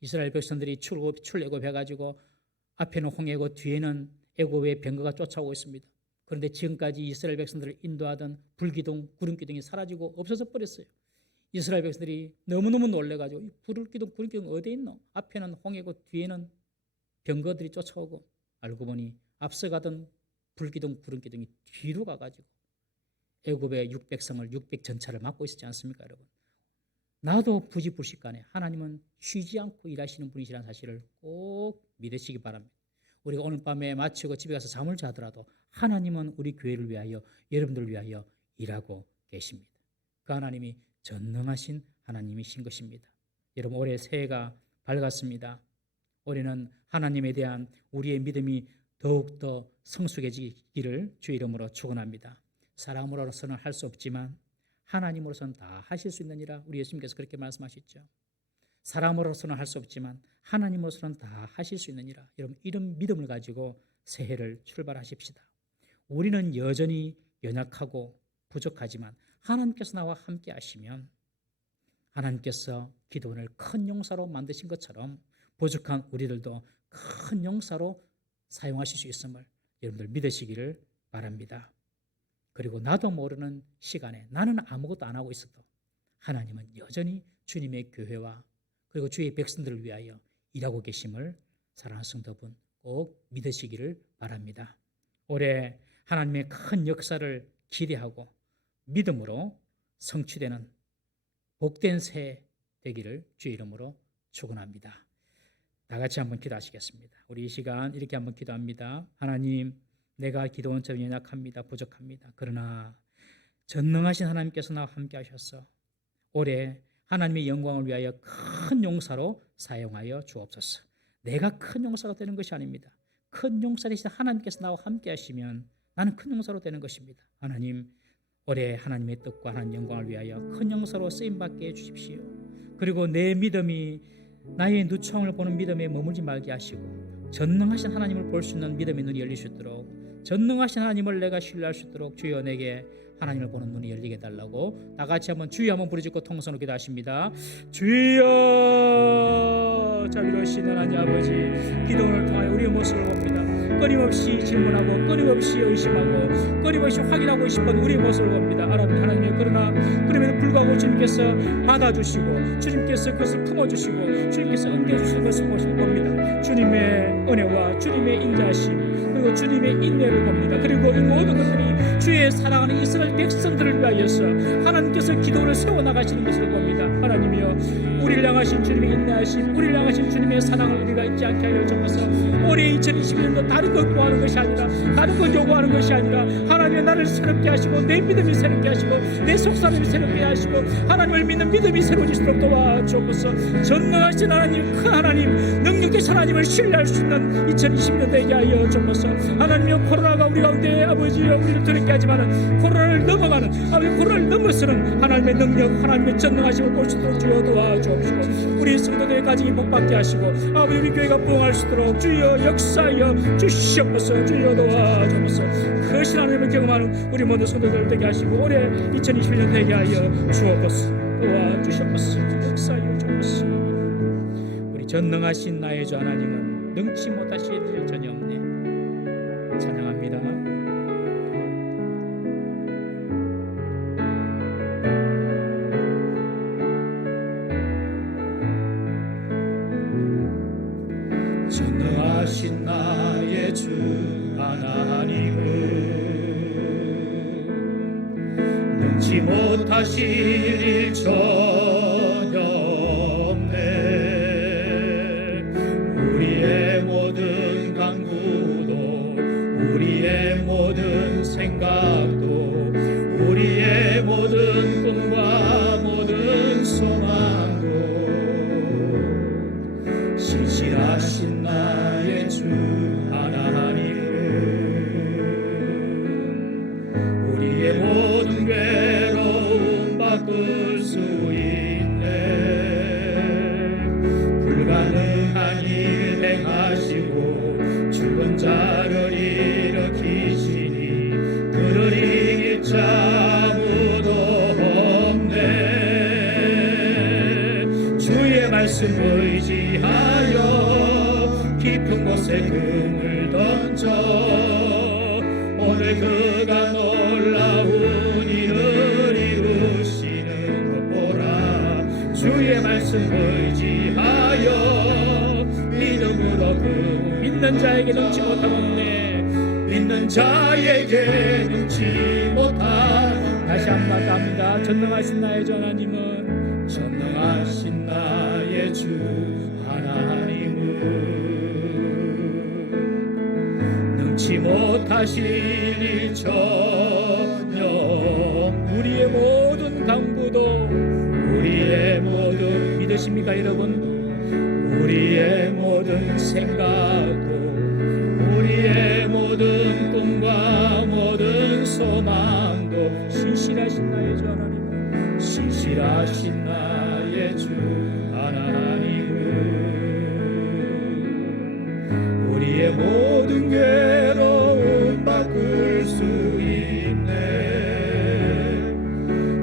이스라엘 백성들이 출애굽해가지고 앞에는 홍해고 뒤에는 애굽의 병거가 쫓아오고 있습니다. 그런데 지금까지 이스라엘 백성들을 인도하던 불기둥, 구름기둥이 사라지고 없어져 버렸어요. 이스라엘 백성들이 너무너무 놀래가지고 이 불기둥, 구름기둥 어디 있노? 앞에는 홍해고 뒤에는 병거들이 쫓아오고 알고 보니 앞서가던 불기둥, 구름기둥이 뒤로 가가지고 애굽의 600성을 600전차를 막고 있었지 않습니까, 여러분? 나도 부지불식간에 하나님은 쉬지 않고 일하시는 분이시라는 사실을 꼭 믿으시기 바랍니다. 우리가 오늘 밤에 마치고 집에 가서 잠을 자더라도 하나님은 우리 교회를 위하여 여러분들을 위하여 일하고 계십니다. 그 하나님이 전능하신 하나님이신 것입니다. 여러분 올해 새해가 밝았습니다. 올해는 하나님에 대한 우리의 믿음이 더욱더 성숙해지기를 주의 이름으로 축원합니다. 사람으로서는 할 수 없지만 하나님으로서는 다 하실 수 있느니라 우리 예수님께서 그렇게 말씀하셨죠. 사람으로서는 할 수 없지만 하나님으로서는 다 하실 수 있느니라. 여러분 이런 믿음을 가지고 새해를 출발하십시다. 우리는 여전히 연약하고 부족하지만 하나님께서 나와 함께 하시면 하나님께서 기도원을 큰 용사로 만드신 것처럼 부족한 우리들도 큰 용사로 사용하실 수 있음을 여러분들 믿으시기를 바랍니다. 그리고 나도 모르는 시간에 나는 아무것도 안 하고 있어도 하나님은 여전히 주님의 교회와 그리고 주의 백성들을 위하여 일하고 계심을 사랑하는 성도분 꼭 믿으시기를 바랍니다. 올해 하나님의 큰 역사를 기대하고 믿음으로 성취되는 복된 새해 되기를 주의 이름으로 축원합니다. 다 같이 한번 기도하시겠습니다. 우리 이 시간 이렇게 한번 기도합니다. 하나님, 내가 기도원처럼 연약합니다. 부족합니다. 그러나 전능하신 하나님께서 나와 함께 하셔서 올해 하나님의 영광을 위하여 큰 용사로 사용하여 주옵소서. 내가 큰 용사가 되는 것이 아닙니다. 큰 용사 되신 하나님께서 나와 함께 하시면 나는 큰 용사로 되는 것입니다. 하나님, 올해 하나님의 뜻과 하나님 영광을 위하여 큰 용사로 쓰임받게 해주십시오. 그리고 내 믿음이 나의 누추함을 보는 믿음에 머물지 말게 하시고 전능하신 하나님을 볼 수 있는 믿음의 눈이 열릴 수 있도록 전능하신 하나님을 내가 신뢰할 수 있도록 주여 내게 하나님을 보는 눈이 열리게 해달라고 다 같이 한번 주여 한번 부르짖고 통성으로 기도하십니다. 주여 자비로우신 하나님 아버지 기도를 통하여 우리의 모습을 봅니다. 끊임없이 질문하고 끊임없이 의심하고 끊임없이 확인하고 싶은 우리의 모습을 봅니다. 하나님 그러나 그럼에도 불구하고 주님께서 받아주시고 주님께서 그것을 품어주시고 주님께서 응대해주시는 것을 봅니다. 주님의 은혜와 주님의 인자하심 그리고 주님의 인내를 봅니다. 그리고 이 모든 것들이 주의 사랑하는 이스라엘 백성들을 위하여서 하나님께서 기도를 세워나가시는 것을 봅니다. 하나님이여 우리를 향하신 주님의 인내하심 우리를 향하신 주님의 사랑을 우리가 잊지 않게 하여 주옵소서. 올해 2021년도 다른 것 구하는 것이 아니라 다른 것 요구하는 것이 아니라 하나님의 나를 새롭게 하시고 내 믿음이 새롭게 하시고 내 속사람이 새롭게 하시고 하나님을 믿는 믿음이 새로워지도록 도와주옵소서. 전능하신 하나님 큰 하나님 능력되신 하나님을 신뢰할 수 있는 2020년 되게 하여 주옵소서. 하나님이여 코로나가 우리 가운데 아버지여 우리를 두렵게 하지만 코로나를 넘어가는 아버지 코로나를 넘어서는 하나님의 능력 하나님의 전능하심을 볼 수 있도록 주여 도와주옵시고 우리 성도들의 가정이 복받게 하시고 아버지 우리 교회가 부흥할 수 있도록 주여 역사하여 주시옵소서. 주여 도와주옵소서. 그 놀라신 하나님을 경험하는 우리 모든 성도들 되게 하시고 올해 2021년 되게 하여 주옵소서. 도와주시옵소서. 역사하여 주옵소서. 우리 전능하신 나의 주 하나님은 능치 못하실 일 전혀 없네. 찬양합니다. 전능하신 나의 주 하나님은 능치 못하실 일 전혀 없네. 우리의 모든 간구도 우리의 모든 생각도 우리의 모든 꿈과 모든 소망도 신실하신 나의 주 하나님은 우리의 모든 괴로움 바꿀 수 있네. 불가능한 일 행하시고 죽은 자를 일으키시니 그를 이길 자 아무도 없네. 주의 말씀 의지하여 깊은 곳에 금을 던져 오늘 그가 놀라운 일을 이루시는 것 보라. 주의 말씀 의지하여 믿음으로 그 믿는 자에게 능치 못함 없네. 믿는 자에게 능치 못함. 다시 한번 합니다. 전능하신 나의 주 하나님은 전능하신 나의 주 하나님은 능치 못하실 일 전혀 우리의 모든 간구도 우리의 모든 믿으십니까 여러분? 우리의 모든 생각도 우리의 모든 꿈과 모든 소망도 신실하신 나의 주 하나님은 신실하신 나의 주 하나님은 우리의 모든 괴로움 바꿀 수 있네.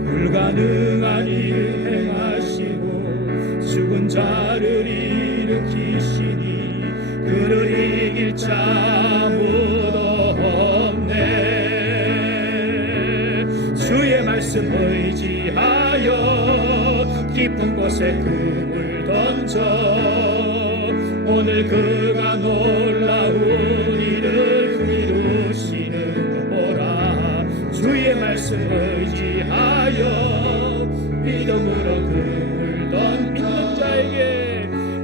불가능한 일 행하시고 죽은 자를 일으키시니 그를 이길 자 아무도 없네. 주의 말씀 의지하여 깊은 곳에 금을 던져 오늘 그가 놀라운 일을 이루시는 것 보라. 주의 말씀 의지하여 믿음으로 금을 던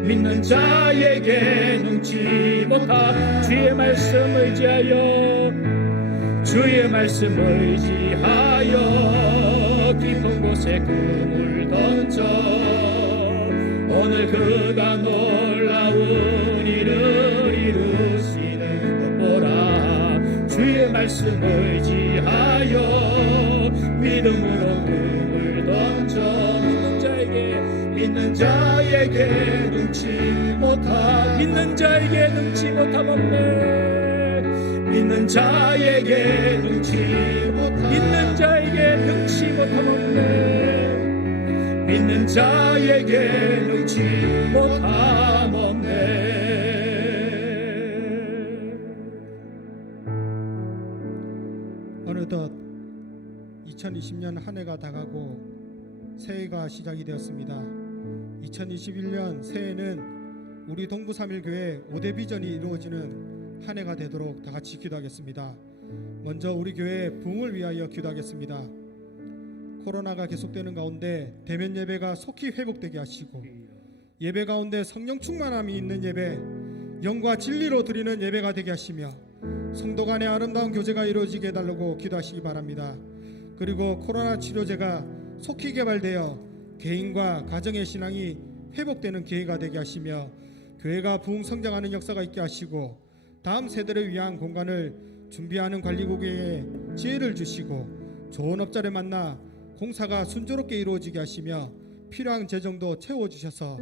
믿는 자에게 능치 못하. 주의 말씀 의지하여 주의 말씀 의지하여 깊은 곳에 금을 던져 오늘 그가 놀라운 일을 이루시는 것 보라. 주의 말씀 의지하여 믿음으로 금을 던져 믿는 자에게 능치 못함. 믿는 자에게 능치 못함 없네. 믿는 자에게 능치 못함. 믿는 자에게 능치 못함 없네. 믿는 자에게 능치 못함 없네. 어느덧 2020년 한 해가 다가고 새해가 시작이 되었습니다. 2021년 새해는 우리 동부 3일교회 5대 비전이 이루어지는 한 해가 되도록 다 같이 기도하겠습니다. 먼저 우리 교회 부흥을 위하여 기도하겠습니다. 코로나가 계속되는 가운데 대면 예배가 속히 회복되게 하시고 예배 가운데 성령 충만함이 있는 예배, 영과 진리로 드리는 예배가 되게 하시며 성도 간의 아름다운 교제가 이루어지게 해달라고 기도하시기 바랍니다. 그리고 코로나 치료제가 속히 개발되어 개인과 가정의 신앙이 회복되는 기회가 되게 하시며 교회가 부흥 성장하는 역사가 있게 하시고 다음 세대를 위한 공간을 준비하는 관리국에 지혜를 주시고 좋은 업자를 만나 공사가 순조롭게 이루어지게 하시며 필요한 재정도 채워주셔서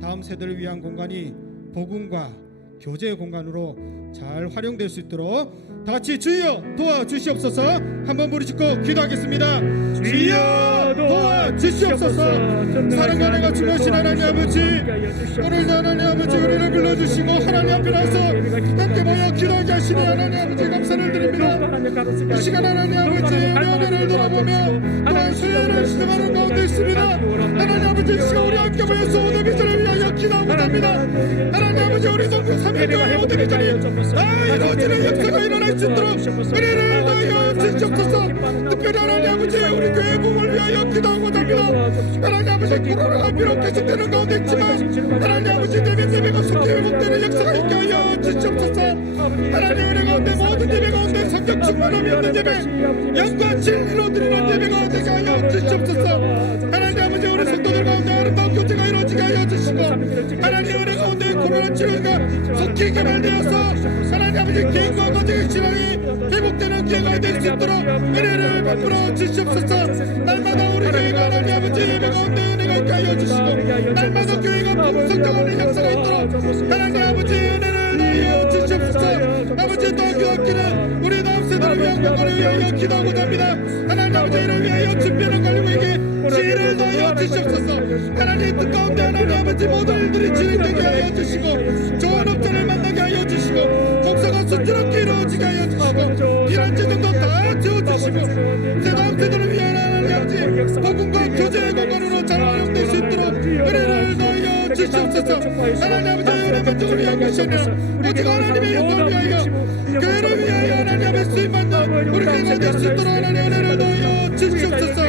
다음 세대를 위한 공간이 복음과 교제의 공간으로 잘 활용될 수 있도록 다 같이 주여 도와주시옵소서. 한번 부르짖고 기도하겠습니다. 주여 도와주시옵소서. 사랑과 내가 주무신 하나님 아버지, 오늘도 하나님 아버지 우리를 불러주시고 하나님 앞에 나서 함께 모여 기도하게 하시니 하나님 아버지 감사를 드립니다. 이 시간 하나님 아버지 우리 은혜를 돌아보며 또한 수혜를 시험하는 가운데 있습니다. 하나님 아버지 이 시간 우리 함께 모여서 오대비전을 위하여 기도하고자 합니다. 하나님 아버지 우리 동부 삼일교회 오대비전이 이루어지는 역사가 일어날 수 있도록 은혜를 다하여 주시옵소서. 특별히 하나님 아버지 우리 교회 부흥을 위하여 기도하고자 합니다. 하나님 아버지 코로나가 비록 계속되는 가운데 있지만 하나님 아버지 예배가 속히 회복되는 역사가 있게 하여 주시옵소서. 하나님 은혜 가운데 모든 예배 가운데 성령 충만함이 있는 예배, 영과 진리로 드리는 예배가 되게 하여 주시옵소서. 하나님 아버지 우리 성도들 가운데 아름다운 교제가 이루어지게 하여 주시고 하나님 은혜 가운데 코로나 치료가 속히 개발되어서 하나님 아버지 개인과 가정의 신앙이 회복되는 기회가 될 수 있도록 은혜를 베풀어 주시옵소서. 날마다 우리 교회가 하나님 아버지 예배 가운데 은혜가 있게 하여 주시고 날마다 교회가 성장하는 역사가 있도록 하나님 아버지 은혜를 하여 주시옵소서. 아버지 또 기도하기는 우리 다음 세대를 위한 건강을 위하여 기도하고자 합니다. 하나님 아버지 이를 위하여 준비하는 관리에게 지혜를 더하여 주시옵소서. 하나님 뜻 가운데 하나님 아버지 모든 일들이 진행되게 하여 주시고 좋은 업자를 만나게 하여 주시고 목사가 순조롭게 이루어지게 하여 주시고 이런 제도도 다 지어주시고 세다음 세대를 위한 하나님 아버지 복음과 교제의 공간으로 잘 활용될 수 있도록 은혜를 더하여 주시옵소서. 하나님 아버지 은혜 만족을 위한 것이 아니라 오직 하나님의 영광을 위하여 교회를 위하여 하나님의 쓰임받는 우리 교회가 될 수 있도록 하나님의 은혜를 더하여 주시옵소서.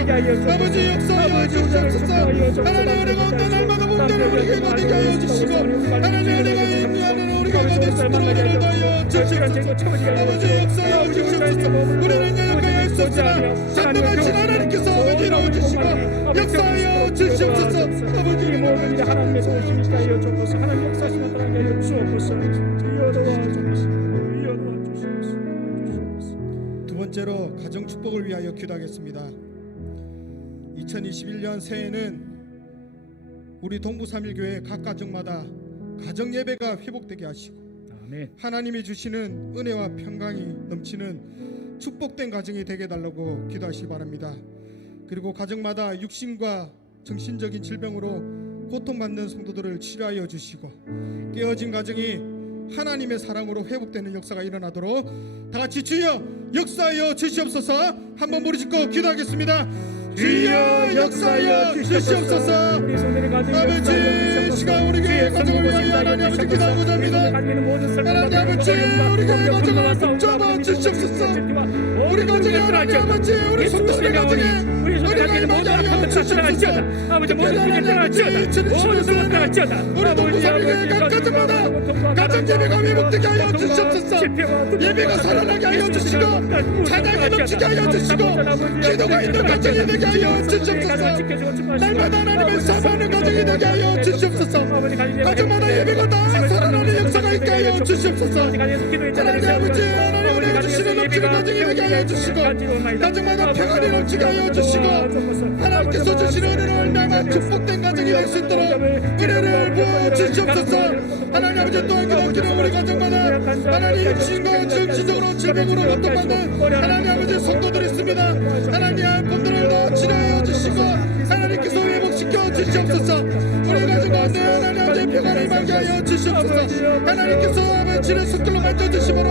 아버지 역사하여 주시옵소서. 하나님의 은혜 가운데 날마다 몸되는 우리 교회가 되게 하여 주시고 하나님의 은혜가 임하는 우리 교회가 될 수 있도록 은혜를 더하여 주시옵소서. 아버지 역사하여 주시옵소서. 우리는 연약하여 할 수 없으나 전능하신 하나님께서 아버지 이루어주시고 역사하여 주시옵소서. 아버지 이름을 하나님 역사하시게 하여 주옵소서. 하나님 역사하시는 하나님 하여 주옵소서. 주여 도와주옵소서. 주여 도와주옵소서. 두 번째로 가정 축복을 위하여 기도하겠습니다. 2021년 새해에는 우리 동부 삼일교회 각 가정마다 가정 예배가 회복되게 하시고 아멘. 하나님이 주시는 은혜와 평강이 넘치는 축복된 가정이 되게 달라고 기도하시기 바랍니다. 그리고 가정마다 육신과 정신적인 질병으로 고통받는 성도들을 치료하여 주시고 깨어진 가정이 하나님의 사랑으로 회복되는 역사가 일어나도록 다 같이 주여 역사하여 주시옵소서. 한번 부르짖고 기도하겠습니다. 주여 역사하여 주시옵소서. 아버지 시간 우리 교회 가정을 위하여 하나님 아버지 기도하고자 합니다. 하나님 아버지 우리 교회 가정을 붙잡아 주시옵소서. 우리 가정에 하나님 아버지 우리 성도들의 가정에 은혜가 임하게 하여 주시옵소서. 특별히 하나님 아버지 2021년에는 우리 동부 삼일교회 각 가정마다 가정 예배가 회복되게 하여 주시옵소서. 예배가 살아나게 하여 주시고 찬양이 넘치게 하여 주시고 기도가 있는 가정이 되게 하여 주시옵소서. 날마다 하나님을 사모하는 가정이 되게 하여 주시옵소서. 가정마다 예배가 다 살아나는 역사가 있게 하여 주시옵소서. 하나님 아버지 하나님 은혜가 주시는 넘치는 가정이 되게 하여 주시고 가정마다 평안이 넘치게 하여 주시고 하나님께서 주시는 은혜로 얼마나 축복된 가정이 될 수 있도록 은혜를 부어 주시옵소서. 하나님 아버지 또한 기도하기를 우리 가정마다 하나님 육신과 정신적으로 질병으로 고통받는 하나님 아버지 성도들이 있습니다. 하나님 본들을 더 치료하여 주시고 하나님께서 회복시켜 주시옵소서. 우리 가정 가운데 하나님 아버지 평안을 임하게 하여 주시옵소서. 하나님께서 아버지를 손길로 만져주심으로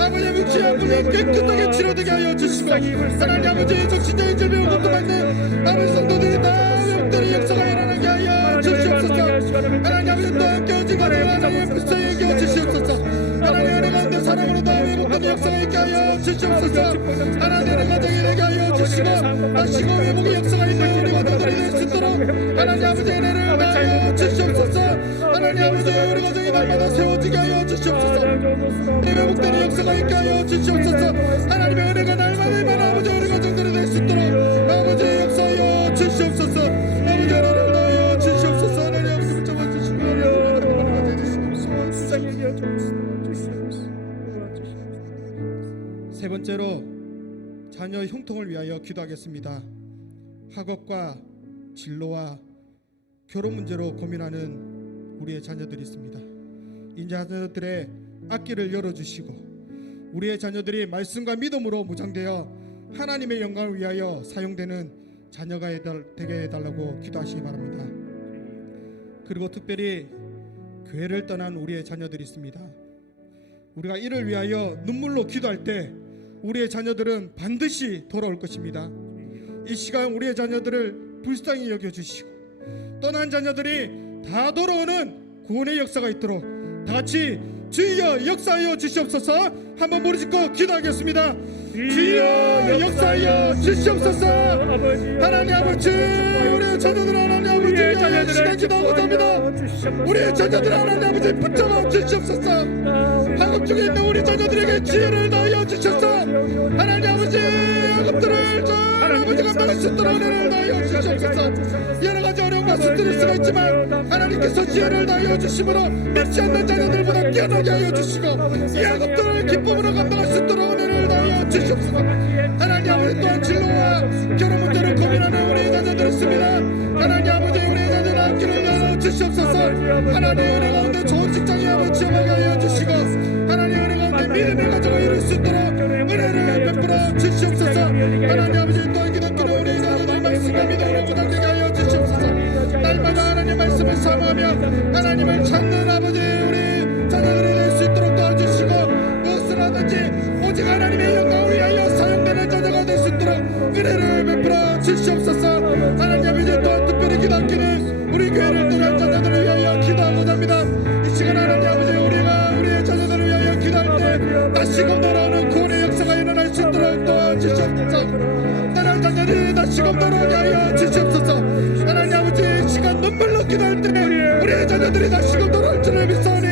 아버지 육신의 아픔이 깨끗하게 치료되게 하여 주시고 하나님 아버지 정신적인 질병으로 고통받는 아버지 성도들이 다 회복되는 역사가 일어나게 하여 주시옵소서. 하나님 아버지 또한 깨어진 가정을 하나님 불쌍히 여겨 주시옵소서. 하나님 은혜 가운데 사랑으로 다 회복되는 역사가 있게 하여 주시옵소서. 하나님의 가정이 되게 하여 주시고 다시고 회복의 역사가 있는 우리 가정들이 될 수 있도록 하나님 아버지 은혜를 하여 주시옵소서. 하나님 아버지 우리 가정이 날마다 세워지게 하여 주시옵소서. 회복되는 역사가 있게 하여 주시옵소서. 하나님의 은혜가 날마다 아버지 우리 가정들이 될 수 있도록 아버지 역사하여 주시옵소서. 아버지 은혜를 하여 주시옵소서. 하나님 아버지 붙잡아 주시고 세 번째로 자녀 형통을 위하여 기도하겠습니다. 학업과 진로와 결혼 문제로 고민하는 우리의 자녀들이 있습니다. 자녀들의 앞길을 열어주시고 우리의 자녀들이 말씀과 믿음으로 무장되어 하나님의 영광을 위하여 사용되는 자녀가 되게 해달라고 기도하시기 바랍니다. 그리고 특별히 교회를 떠난 우리의 자녀들이 있습니다. 우리가 이를 위하여 눈물로 기도할 때 우리의 자녀들은 반드시 돌아올 것입니다. 이 시간 우리의 자녀들을 불쌍히 여겨주시고 떠난 자녀들이 다 돌아오는 구원의 역사가 있도록 다 같이 주여 역사하여 주시옵소서. 한번 무릎 짓고 기도하겠습니다. 주여 역사하여 주시옵소서. 하나님 아버지, 우리의 자녀들 하나님 아버지 시간 기도하고자 합니다. 우리의 자녀들 하나님 아버지 붙잡아 주시옵소서. 한국 중에 있는 우리 자녀들에게 지혜를 다하여 주셔서 하나님 아버지 학업들을 아버지 감당할 수 있도록 은혜를 다하여 주시옵소서. 여러가지 어려움과 스트레스가 있지만 하나님께서 지혜를 다하여 주심으로 믿지 않는 자녀들보다 뛰어나게 하여 주시고 이 학업들을 기쁨으로 감당할 수 있도록 은혜를 다하여 주시옵소서. 하나님 아버지 또한 진로와 결혼 문제를 고민하는 우리 자녀들 있습니다. 하나님 아버지 우리 자녀들 앞길을 열어 주시옵소서. 하나님 은혜 가운데 좋은 직장에 아버지 지어가게 하여 주시고 하나님 은혜 가운데 믿음의 가정을 이룰 수 있도록 은혜를 베풀어 주시옵소서. 하나님 아버지 또한 기도드리는 우리 자녀들 말씀과 믿음으로 무장되게 하여 주시옵소서. 날마다 하나님 말씀을 사모하며 하나님을 찾는 아버지 우리 자녀들이 될 수 있도록 도와주시고 무엇을 하든지 오직 하나님의 영광을 위하여 사용되는 자녀가 될 수 있도록 은혜를 베풀어 주시옵소서. 하나님 아버지 또한 특별히 기도하기는 우리 교회를 떠난 자녀들을 위하여 기도하고자 합니다. 이 시간 하나님 아버지 우리가 우리의 자녀들을 위하여 기도할 때 다시금 돌아오는 구원의 역사가 일어날 수 있도록 도와주시옵소서. 떠난 자녀들이 다시금 돌아오게 하여 주시옵소서. 하나님 아버지 이 시간 눈물로 기도할 때 우리의 자녀들이 다시금 돌아올 줄을 믿사오니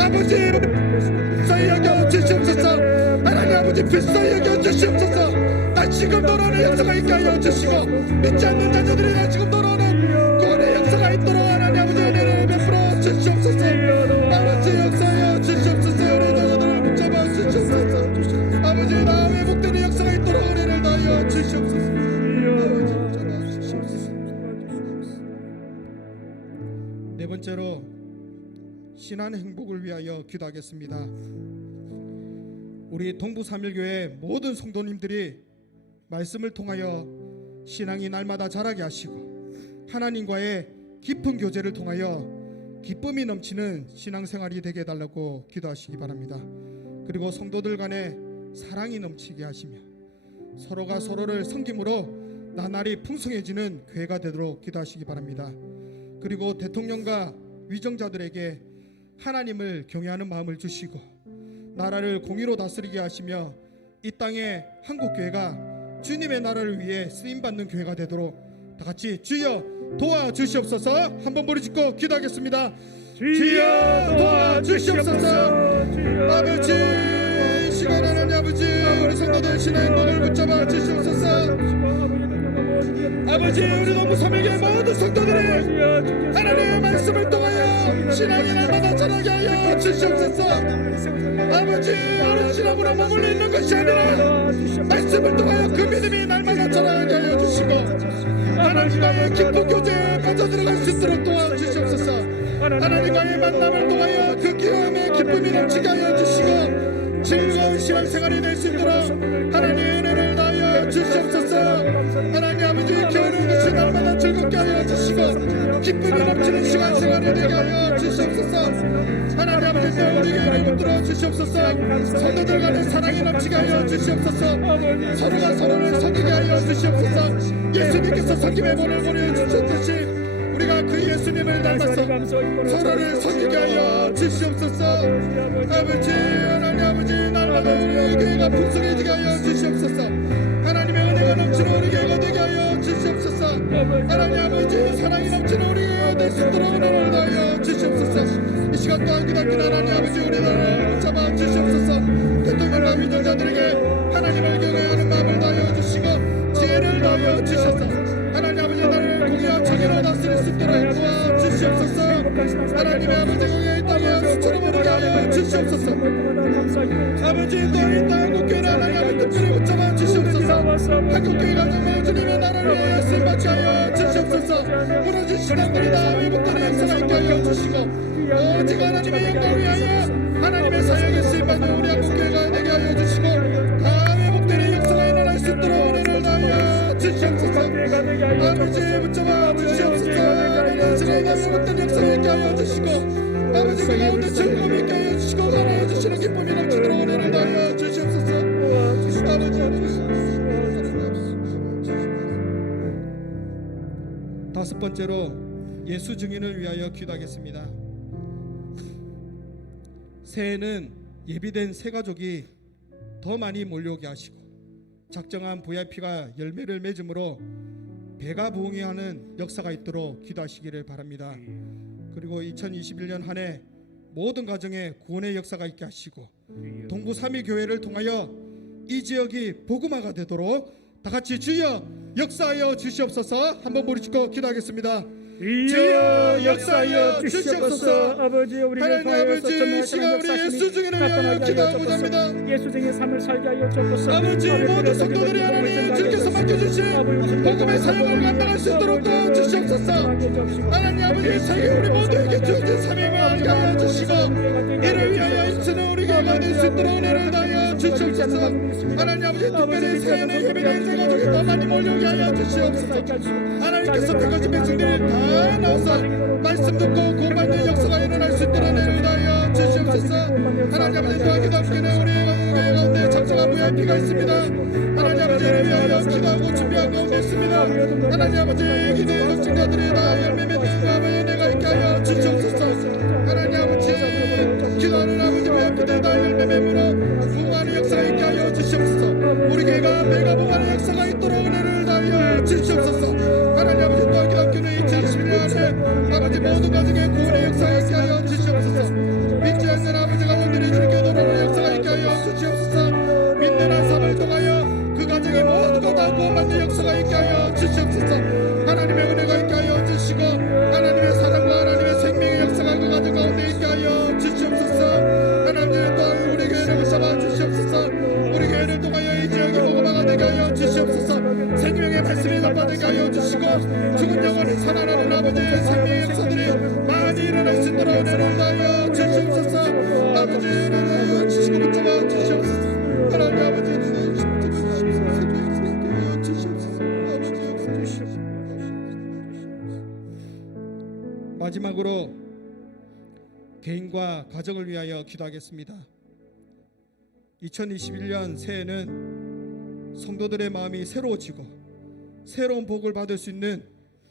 아버지 불쌍히 여겨 주시옵소서. 하나님 아버지 불쌍히 여겨 주시옵소서. 다시금 돌아오는 역사가 있게 하여 주시고 믿지 않는 자녀들이 다시금 돌아오는 구원의 역사가 있도록 하나님 아버지 은혜를 베풀어 주시옵소서. 아버지 역사하여 주시옵소서. 우리 자녀들을 붙잡아 주시옵소서. 아버지 나 회복되는 역사가 있도록 은혜를 다하여 주시옵소서. 아버지 붙잡아 주시옵소서. 네 번째로 신한 행복을 위하여 기도하겠습니다. 우리 동부삼일교회 모든 성도님들이 말씀을 통하여 신앙이 날마다 자라게 하시고 하나님과의 깊은 교제를 통하여 기쁨이 넘치는 신앙생활이 되게 해달라고 기도하시기 바랍니다. 그리고 성도들 간에 사랑이 넘치게 하시며 서로가 서로를 섬김으로 나날이 풍성해지는 교회가 되도록 기도하시기 바랍니다. 그리고 대통령과 위정자들에게 하나님을 경외하는 마음을 주시고 나라를 공의로 다스리게 하시며 이 땅의 한국교회가 주님의 나라를 위해 쓰임받는 교회가 되도록 다같이 주여 도와주시옵소서. 한번 머리 짚고 기도하겠습니다. 주여 도와주시옵소서. 아버지 시간 하나님 아버지 우리 성도들 신의 행복을 붙잡아 주시옵소서. 아버지 우리 동부삼일교회 모든 성도들이 하나님의 말씀을 통하여 신앙이 날마다 자라게 하여 주시옵소서. 아버지 어느 신앙으로 머물러 있는 것이 아니라 말씀을 통하여 그 믿음이 날마다 자라게 하여 주시고 하나님과의 깊은 교제에 빠져들어갈 수 있도록 도와주시옵소서. 하나님과의 만남을 통하여 그 기쁨의 기쁨이 넘치게 하여 주시고 즐거운 신앙생활이 될 수 있도록 하나님의 은혜를 다하여 주시옵소서. 하나님 아버지 겨울을 드시 날마다 즐겁게 하여 주시고 기쁨이 넘치는 신앙생활이 되게 하여 주시옵소서. 하나님 아버지 우리 교회를 붙들어 주시옵소서. 성도들 간의 사랑이 넘치게 하여 주시옵소서. 서로가 서로를 섬기게 하여 주시옵소서. 예수님께서 섬김의 본을 보내주셨듯이 우리가 그 예수님을 닮아서 서로를 섬기게 하여 주시옵소서. 아버지 하나님 아버지 날마다 우리 교회가 풍성해지게 하여 주시옵소서. 하나님의 은혜가 넘치는 우리 교회가 되게 하여 주시옵소서. 하나님 아버지 사랑이 넘치는 우리 교회가 될 수 있도록 은혜를 다하여 주시옵소서. 이 시간 또한 기도합니다. 하나님 아버지 우리 나라를 붙잡아 주시옵소서. 대통령과 위정자들에게 하나님을 경외하는 마음을 다하여 주시고 지혜를 다하여 주셔서 하나님 아버지 나를 공의와 정의로 다스릴 수 있도록 도와주시옵소서. 하나님의 아버지 공의의 이 땅에 수처럼 오르게 하여 주시옵소서. 아버지 또이 땅 한국교회를 하나님 아버지 특별히 붙잡아 주시옵소서. 한국교회가 정말 주님의 나라를 위하여 쓰임받게 하여 주시옵소서. 무너진 신앙들이 다 회복되는 역사가 있게 하여 주시고 오직 하나님의 영광을 위하여 하나님의 사역에 쓰임받는 우리 한국교회가 되게 하여 주시고 다 회복되는 역사가 일어날 수 있도록 은혜를 다하여 주시옵소서. 아버지 붙잡아 주시옵소서. 하나님의 회복된 역사가 있게 하여 주시고 아버지 그 가운데 즐거움이 있게 하여 주시고 나라여 주시는 기쁨이 넘치도록 은혜를 다하여 주시옵소서. 아버지 다섯 번째로 예수 증인을 위하여 기도하겠습니다. 새해는 예비된 새 가족이 더 많이 몰려오게 하시고 작정한 VIP가 열매를 맺음으로 배가 부흥하는 역사가 있도록 기도하시기를 바랍니다. 그리고 2021년 한 해 모든 가정에 구원의 역사가 있게 하시고 동부 3위 교회를 통하여 이 지역이 복음화가 되도록 다 같이 주여 역사하여 주시옵소서. 한번 부르짖고 기도하겠습니다. 주여 역사하여 주시옵소서. 아버지 우리를 하나님 아버지 이 시간 우리 예수 증인을 위하여 기도하고자 합니다. 예수 증인 삶을 살게 하여 주옵소서. 아버지 모든 성도들이 하나님 주께서 맡겨주신 복음의 사역을 감당할 수 있도록 도와주시옵소서. 하나님 아버지 세계 우리 모두에게 주어진 사명을 알게 하여 주시고 이를 위하여 힘쓰는 우리 교회가 될 수 있도록 은혜를 다하여 주시옵소서. 하나님 아버지 특별히 새해는 예배된 새 가족이 더 많이 몰려오게 하여 주시옵소서. 하나님께서 택하신 백성들이 다 나와서 말씀 듣고 구원받는 역사가 일어날 수 있도록 은혜를 다하여 주시옵소서. 하나님 아버지 또한 기도하시기는 우리 교회 가운데 작정한 VIP가 있습니다. 하나님 아버지를 위하여 기도하고 준비한 가운데 있습니다. 하나님 아버지 기도의 적증자들이 다 열매 맺는 가운데 내가 있게 하여 주시옵소서. 하나님 아버지 기도하는 아버지 VIP들이 다 열매 맺으로 부흥하는 역사가 있게 하여 주시옵소서. 우리 교회가 배가 부흥하는 역사가 있도록 은혜를 다하여 주시옵소서. 하나님 아버지 또한 기도하기는 2021년에 아버지 모든 가정의 구원의 역사가 있게 하여 주시옵소서. 믿지 않는 아버지 가정들이 주께 돌아오는 역사가 있게 하여 주시옵소서. 믿는 한 삶을 통하여 그 가정이 모두가 다 구원받는 역사가 있게 하여 주시옵소서. 하나님의 은혜가 있게 하여 주시고 하나님의 사랑과 하나님의 생명의 역사가 그 가정 가운데 있게 하여 주시옵소서. 하나님 또한 우리 교회를 붙잡아 주시옵소서. 우리 교회를 통하여 이 지역이 복음화가 되게 하여 주시옵소서. 생명의 말씀이 넘쳐나게 하여 주시고 죽은 영혼을 살아나는 아버지의 생명의 역사들이 많이 일어날 수 있도록 은혜를 다하여 주시옵소서. 아버지 은혜를 주시고 붙잡아 주시옵소서. 하나님 아버지 마지막으로 개인과 가정을 위하여 기도하겠습니다. 2021년 새해는 성도들의 마음이 새로워지고 새로운 복을 받을 수 있는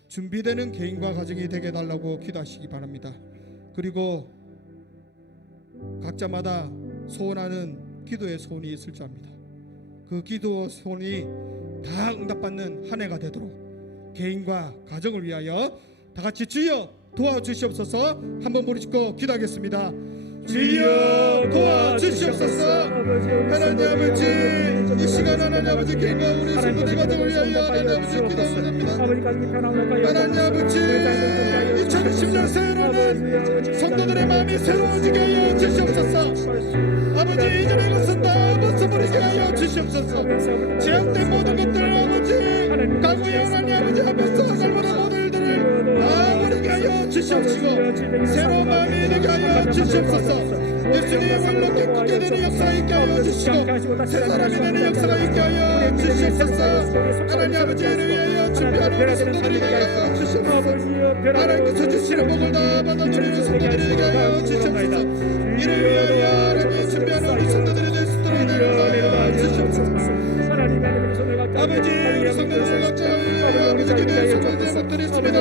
준비되는 개인과 가정이 되게 해달라고 기도하시기 바랍니다. 그리고 각자마다 소원하는 기도의 소원이 있을 줄 압니다. 그 기도 소원이 다 응답받는 한 해가 되도록 개인과 가정을 위하여 다 같이 주여 도와주시옵소서. 한번 부르짖고 기도하겠습니다. 주여 도와주시옵소서. 하나님 아버지 이 시간 하나님 아버지 개인과 우리 성도들 가정을 위하여 하나님 아버지 기도합니다. 하나님 아버지 2020년 새해로는 성도들의 마음이 새로워지게 하여 주시옵소서. 아버지 이전의 것은 다 벗어버리게 하여 주시옵소서. 제약된 모든 것들 아버지 과거에 하나님 아버지 앞에서 잘못한 모든 일들을 다 버리게 하여 주시옵시고 새로운 마음이 되게 하여 주시옵소서. 예수님의 원로 깨끗게 되는 역사가 있게 하여 주시고 새 사람이 되는 역사가 있게 하여 주시옵소서. 하나님 아버지를 위하여 준비하는 우리 성도들이 되게 하여 주시옵소서. 하나님께서 주시는 복을 다 받아 누리는 성도들이 되게 하여 주시옵소서. 이를 위하여 하나님 준비하는 우리 성도들이 될 수 있도록 하여 주시옵소서. 아버지 우리 성도들 각자 아버지 기도의 성도들 제목들이 있습니다.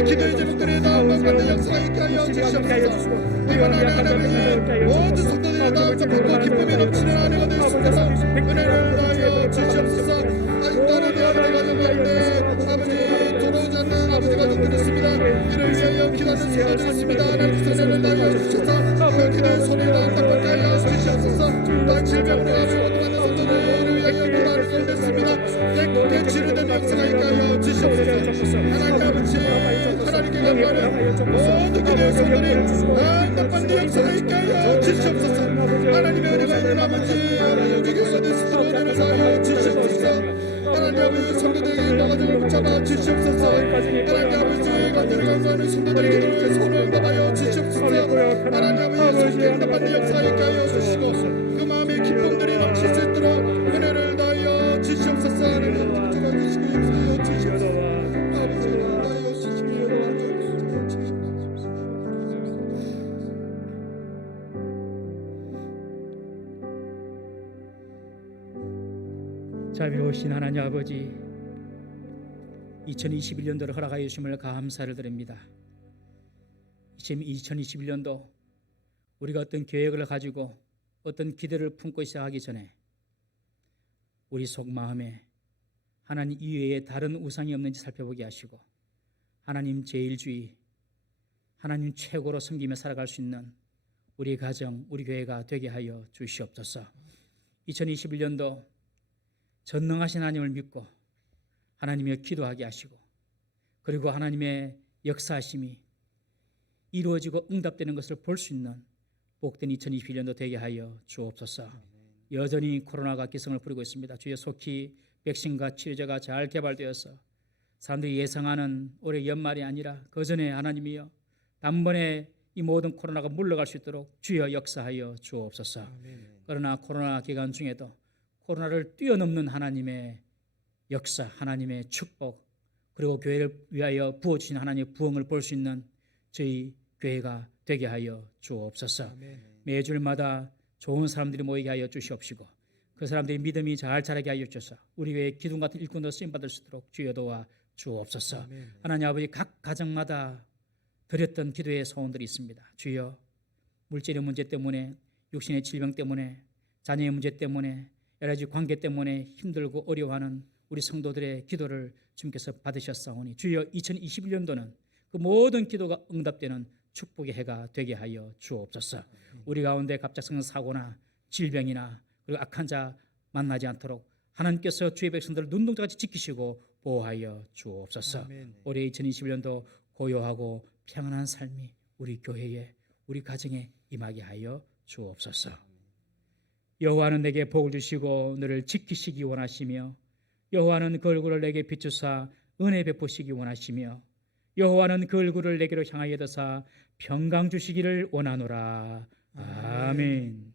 이 기도의 제목들이 다 받는 역사가 있게 하여 주시옵소서. 이번 한 해 하나님 모든 성도들이 다 받고 기쁨이 넘치는 한 해가 될 수 있도록 은혜를 다하여 주시옵소서. 아직도 하나님 아버지 가정 가운데 아버지 돌아오지 않는 아버지 가정들이 있습니다. 이를 위하여 기도하는 성도들이 있습니다. 하나님께서 은혜를 다하여 주셔서 그 기도의 소리를 응답받게 하여 주시옵소서. 또한 질병으로 아프고 성도들을 위하여 기도하는 가운데 있습니다. 깨끗게 치료되는 역사가 있게 하여 주시옵소서. 하나님 아버지 하나님께 감사하는 모든 기도의 소들이 응답받는 역사가 있게 하여 주시옵소서. 하나님의 은혜가 있는 아버지 여기 교회가 될 수 있도록 은혜를 하여 주시옵소서. 하나님 아버지 성도들에게 가정을 붙잡아 주시옵소서. 하나님 아버지 주시옵소서. 하나님 붙잡아 주시고 용서하여 주시옵소서. 아버지 인도하여 주시옵소서. 자비로우신 하나님 아버지, 2021년도를 허락하여 주심을 감사를 드립니다. 2021년도 우리가 어떤 계획을 가지고 어떤 기대를 품고 시작하기 전에 우리 속마음에 하나님 이외에 다른 우상이 없는지 살펴보게 하시고, 하나님 제일주의, 하나님 최고로 섬기며 살아갈 수 있는 우리 가정, 우리 교회가 되게 하여 주시옵소서. 2021년도 전능하신 하나님을 믿고 하나님의 기도하게 하시고, 그리고 하나님의 역사하심이 이루어지고 응답되는 것을 볼 수 있는 복된 2021년도 되게 하여 주옵소서. 여전히 코로나가 기승을 부리고 있습니다. 주여, 속히 백신과 치료제가 잘 개발되어서 사람들이 예상하는 올해 연말이 아니라 그 전에 하나님이여 단번에 이 모든 코로나가 물러갈 수 있도록 주여 역사하여 주옵소서. 그러나 코로나 기간 중에도 코로나를 뛰어넘는 하나님의 역사, 하나님의 축복, 그리고 교회를 위하여 부어주신 하나님의 부흥을 볼 수 있는 저희 교회가 되게 하여 주옵소서. 매주일마다 좋은 사람들이 모이게 하여 주시옵시고, 그 사람들이 믿음이 잘 자라게 하여 주셔서 우리 교회의 기둥 같은 일꾼으로 쓰임받을 수 있도록 주여 도와 주옵소서. 하나님 아버지, 각 가정마다 드렸던 기도의 소원들이 있습니다. 주여, 물질의 문제 때문에, 육신의 질병 때문에, 자녀의 문제 때문에, 여러 가지 관계 때문에 힘들고 어려워하는 우리 성도들의 기도를 주님께서 받으셨사오니 주여, 2021년도는 그 모든 기도가 응답되는 축복의 해가 되게 하여 주옵소서. 우리 가운데 갑작스러운 사고나 질병이나 그리고 악한 자 만나지 않도록 하나님께서 주의 백성들을 눈동자같이 지키시고 보호하여 주옵소서. 올해 2021년도 고요하고 평안한 삶이 우리 교회에, 우리 가정에 임하게 하여 주옵소서. 여호와는 내게 복을 주시고 너를 지키시기 원하시며, 여호와는 그 얼굴을 내게 비추사 은혜 베푸시기 원하시며, 여호와는 그 얼굴을 내게로 향하여 드사 평강 주시기를 원하노라. 아멘.